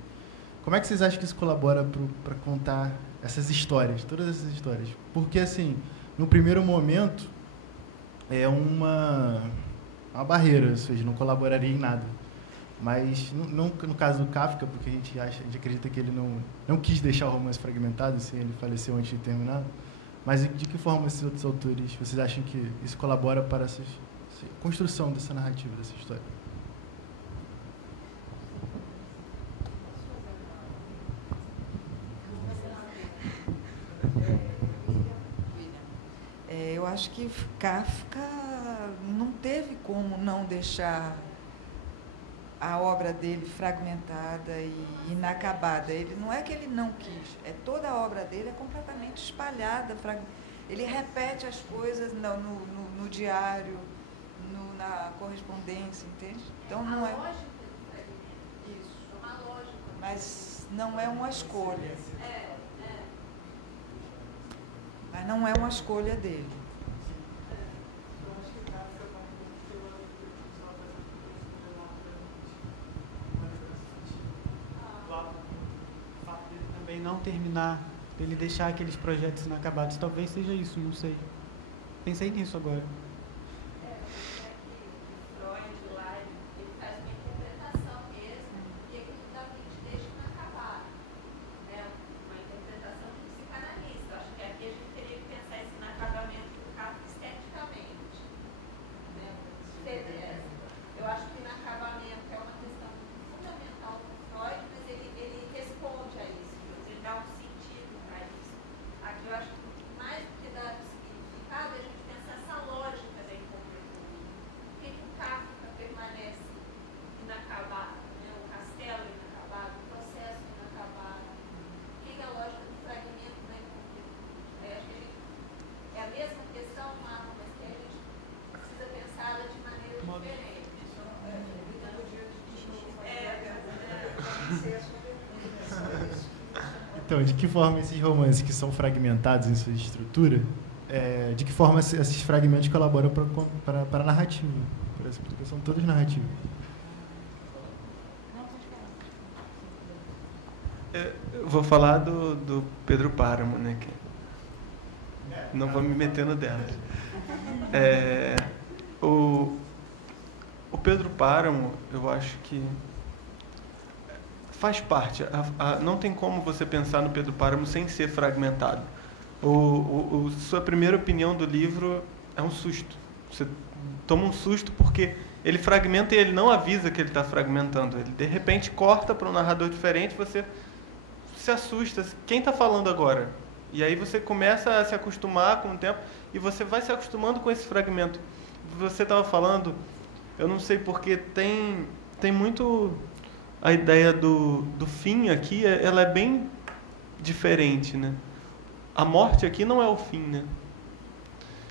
Como é que vocês acham que isso colabora para contar essas histórias, todas essas histórias? Porque, assim, no primeiro momento, é uma barreira, ou seja, não colaboraria em nada. Mas, não no caso do Kafka, porque a gente acredita que ele não quis deixar o romance fragmentado, assim, ele faleceu antes de terminar. Mas de que forma esses outros autores, vocês acham que isso colabora para essa construção dessa narrativa, dessa história? Eu acho que Kafka não teve como não deixar a obra dele fragmentada e inacabada. Ele não é que ele não quis, toda a obra dele é completamente espalhada. Ele repete as coisas no diário, na correspondência, entende? Então não é isso, mas não é uma escolha. Mas não é uma escolha dele. Também não terminar, ele deixar aqueles projetos inacabados, talvez seja isso, não sei. Pensei nisso agora. Então, de que forma esses romances que são fragmentados em sua estrutura, de que forma esses fragmentos colaboram para a narrativa? Por exemplo, porque são todas narrativas. Eu vou falar do Pedro Páramo, né? Não vou me meter no dela. O Pedro Páramo, eu acho que faz parte. Não tem como você pensar no Pedro Páramo sem ser fragmentado. Sua primeira opinião do livro é um susto. Você toma um susto porque ele fragmenta e ele não avisa que ele está fragmentando. Ele, de repente, corta para um narrador diferente, você se assusta. Quem está falando agora? E aí você começa a se acostumar com o tempo e você vai se acostumando com esse fragmento. Você estava falando, eu não sei porque tem muito... A ideia do fim aqui, ela é bem diferente, né? A morte aqui não é o fim, né?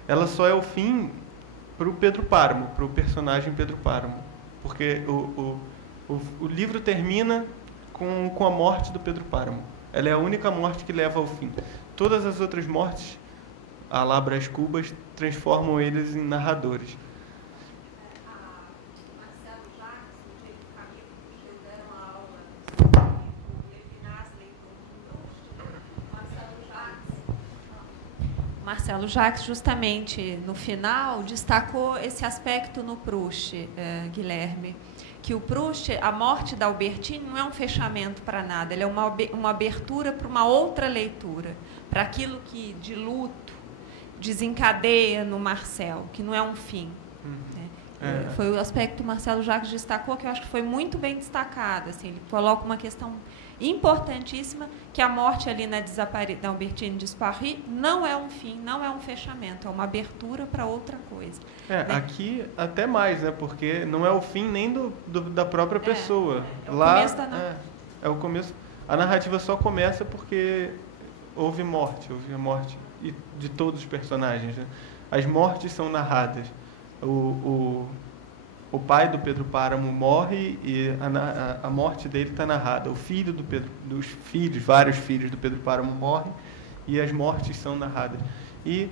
Ela só é o fim para o Pedro Páramo, para o personagem Pedro Páramo. Porque o livro termina com a morte do Pedro Páramo. Ela é a única morte que leva ao fim. Todas as outras mortes, a lá Brás Cubas, transformam eles em narradores. Marcelo Jacques, justamente no final, destacou esse aspecto no Proust, Guilherme, que o Proust, a morte da Albertine não é um fechamento para nada, ele é uma abertura para uma outra leitura, para aquilo que de luto desencadeia no Marcel, que não é um fim. Foi o aspecto que o Marcelo Jacques destacou, que eu acho que foi muito bem destacado. Assim, ele coloca uma questão importantíssima, que a morte ali na Albertine Disparis não é um fim, não é um fechamento, é uma abertura para outra coisa. Aqui até mais, né? Porque não é o fim nem da própria pessoa. É o começo da é o começo. A narrativa só começa porque houve a morte de todos os personagens, né? As mortes são narradas. O pai do Pedro Páramo morre e a morte dele está narrada. O filho vários filhos do Pedro Páramo morrem e as mortes são narradas. E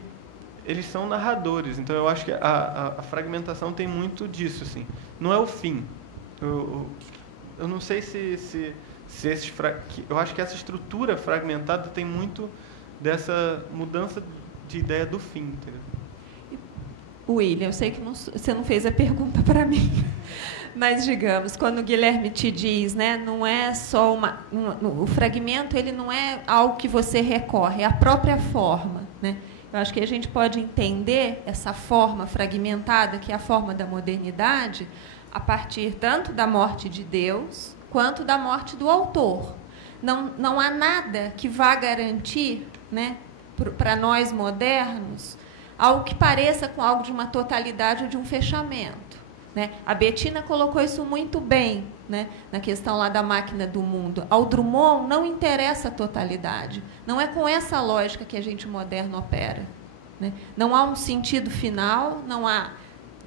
eles são narradores, então eu acho que a fragmentação tem muito disso, assim. Não é o fim. Eu não sei se eu acho que essa estrutura fragmentada tem muito dessa mudança de ideia do fim, entendeu? William, eu sei que você não fez a pergunta para mim, mas digamos, quando o Guilherme te diz, né, não é só o fragmento, ele não é algo que você recorre, é a própria forma, né? Eu acho que a gente pode entender essa forma fragmentada, que é a forma da modernidade, a partir tanto da morte de Deus quanto da morte do autor. Não há nada que vá garantir, né, para nós modernos, algo que pareça com algo de uma totalidade ou de um fechamento, né? A Bettina colocou isso muito bem, né, na questão lá da máquina do mundo. Ao Drummond não interessa a totalidade. Não é com essa lógica que a gente moderno opera, né? Não há um sentido final, não há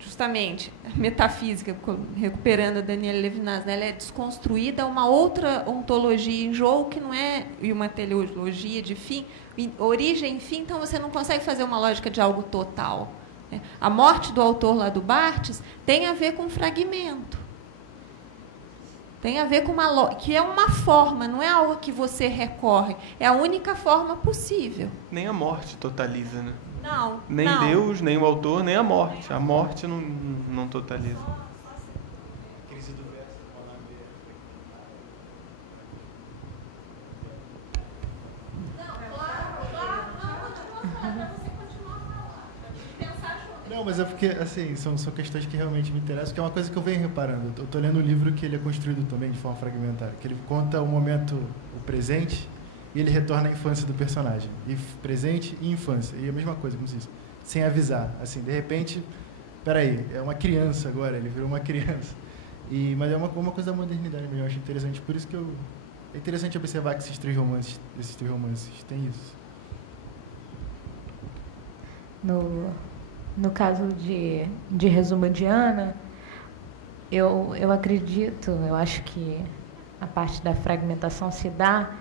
justamente, a metafísica, recuperando a Daniela Levinas, né, ela é desconstruída, uma outra ontologia em jogo, que não é uma teleologia de fim, origem e fim, então você não consegue fazer uma lógica de algo total. Né? A morte do autor lá do Barthes tem a ver com fragmento. Tem a ver com que é uma forma, não é algo que você recorre, é a única forma possível. Nem a morte totaliza, né? Não. Nem não. Deus, nem o autor, nem a morte. A morte não totaliza. Não, mas é porque, assim, são questões que realmente me interessam, que é uma coisa que eu venho reparando. Eu estou lendo um livro que ele é construído também de forma fragmentária, que ele conta o momento, o presente, e ele retorna à infância do personagem. E presente e infância. E a mesma coisa, como se diz, sem avisar. Assim, de repente, peraí, é uma criança agora, ele virou uma criança. Mas é uma coisa da modernidade mesmo, eu acho interessante. Por isso que é interessante observar que esses três romances têm isso. No caso de resumo de Ana, eu acredito, eu acho que a parte da fragmentação se dá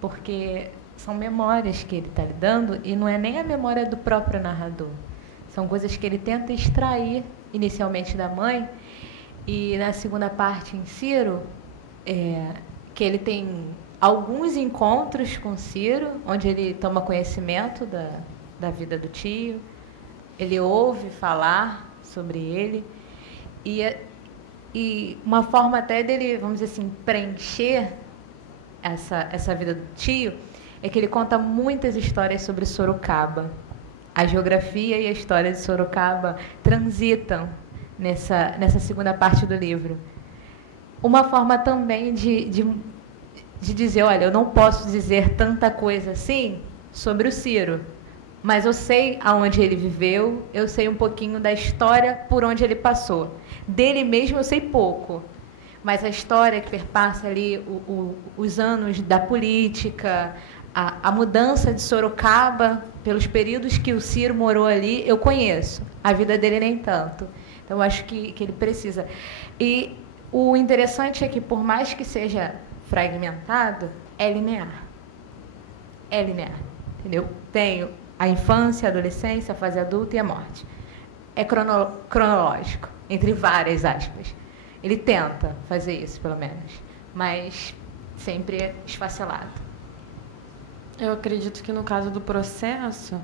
porque são memórias que ele está lidando e não é nem a memória do próprio narrador. São coisas que ele tenta extrair inicialmente da mãe e na segunda parte em Ciro, que ele tem alguns encontros com Ciro, onde ele toma conhecimento da vida do tio. Ele ouve falar sobre ele e uma forma até dele, vamos dizer assim, preencher essa vida do tio é que ele conta muitas histórias sobre Sorocaba. A geografia e a história de Sorocaba transitam nessa segunda parte do livro. Uma forma também de dizer, olha, eu não posso dizer tanta coisa assim sobre o Ciro, mas eu sei aonde ele viveu, eu sei um pouquinho da história por onde ele passou. Dele mesmo eu sei pouco, mas a história que perpassa ali os anos da política, a mudança de Sorocaba, pelos períodos que o Ciro morou ali, eu conheço. A vida dele nem tanto. Então, eu acho que ele precisa. E o interessante é que, por mais que seja fragmentado, é linear. É linear, entendeu? Tem a infância, a adolescência, a fase adulta e a morte. É cronológico, entre várias aspas. Ele tenta fazer isso, pelo menos, mas sempre é esfacelado. Eu acredito que no caso do processo,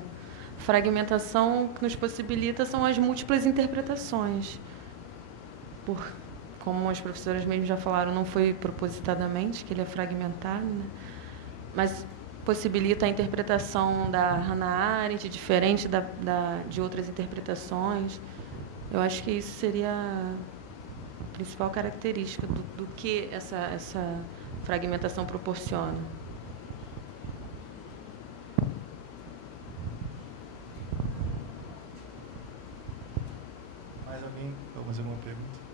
fragmentação que nos possibilita são as múltiplas interpretações. Como as professoras mesmo já falaram, não foi propositadamente que ele é fragmentado, né? Mas possibilita a interpretação da Hannah Arendt, diferente de outras interpretações. Eu acho que isso seria a principal característica do que essa fragmentação proporciona. Mais alguém? Vou fazer alguma pergunta?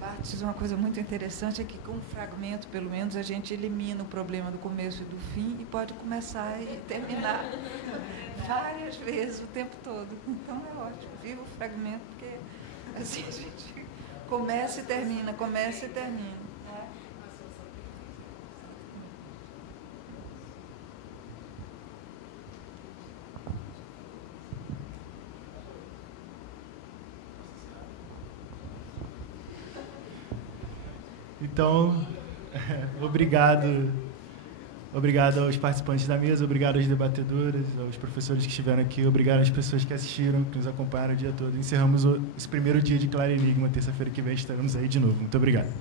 Barthes, uma coisa muito interessante é que com um fragmento, pelo menos, a gente elimina o problema do começo e do fim e pode começar e terminar várias vezes, o tempo todo. Então é ótimo. Viva o fragmento, porque assim a gente começa e termina, começa e termina. Então, obrigado aos participantes da mesa, obrigado aos debatedores, aos professores que estiveram aqui, obrigado às pessoas que assistiram, que nos acompanharam o dia todo. Encerramos esse primeiro dia de Claro Enigma, terça-feira que vem estaremos aí de novo. Muito obrigado.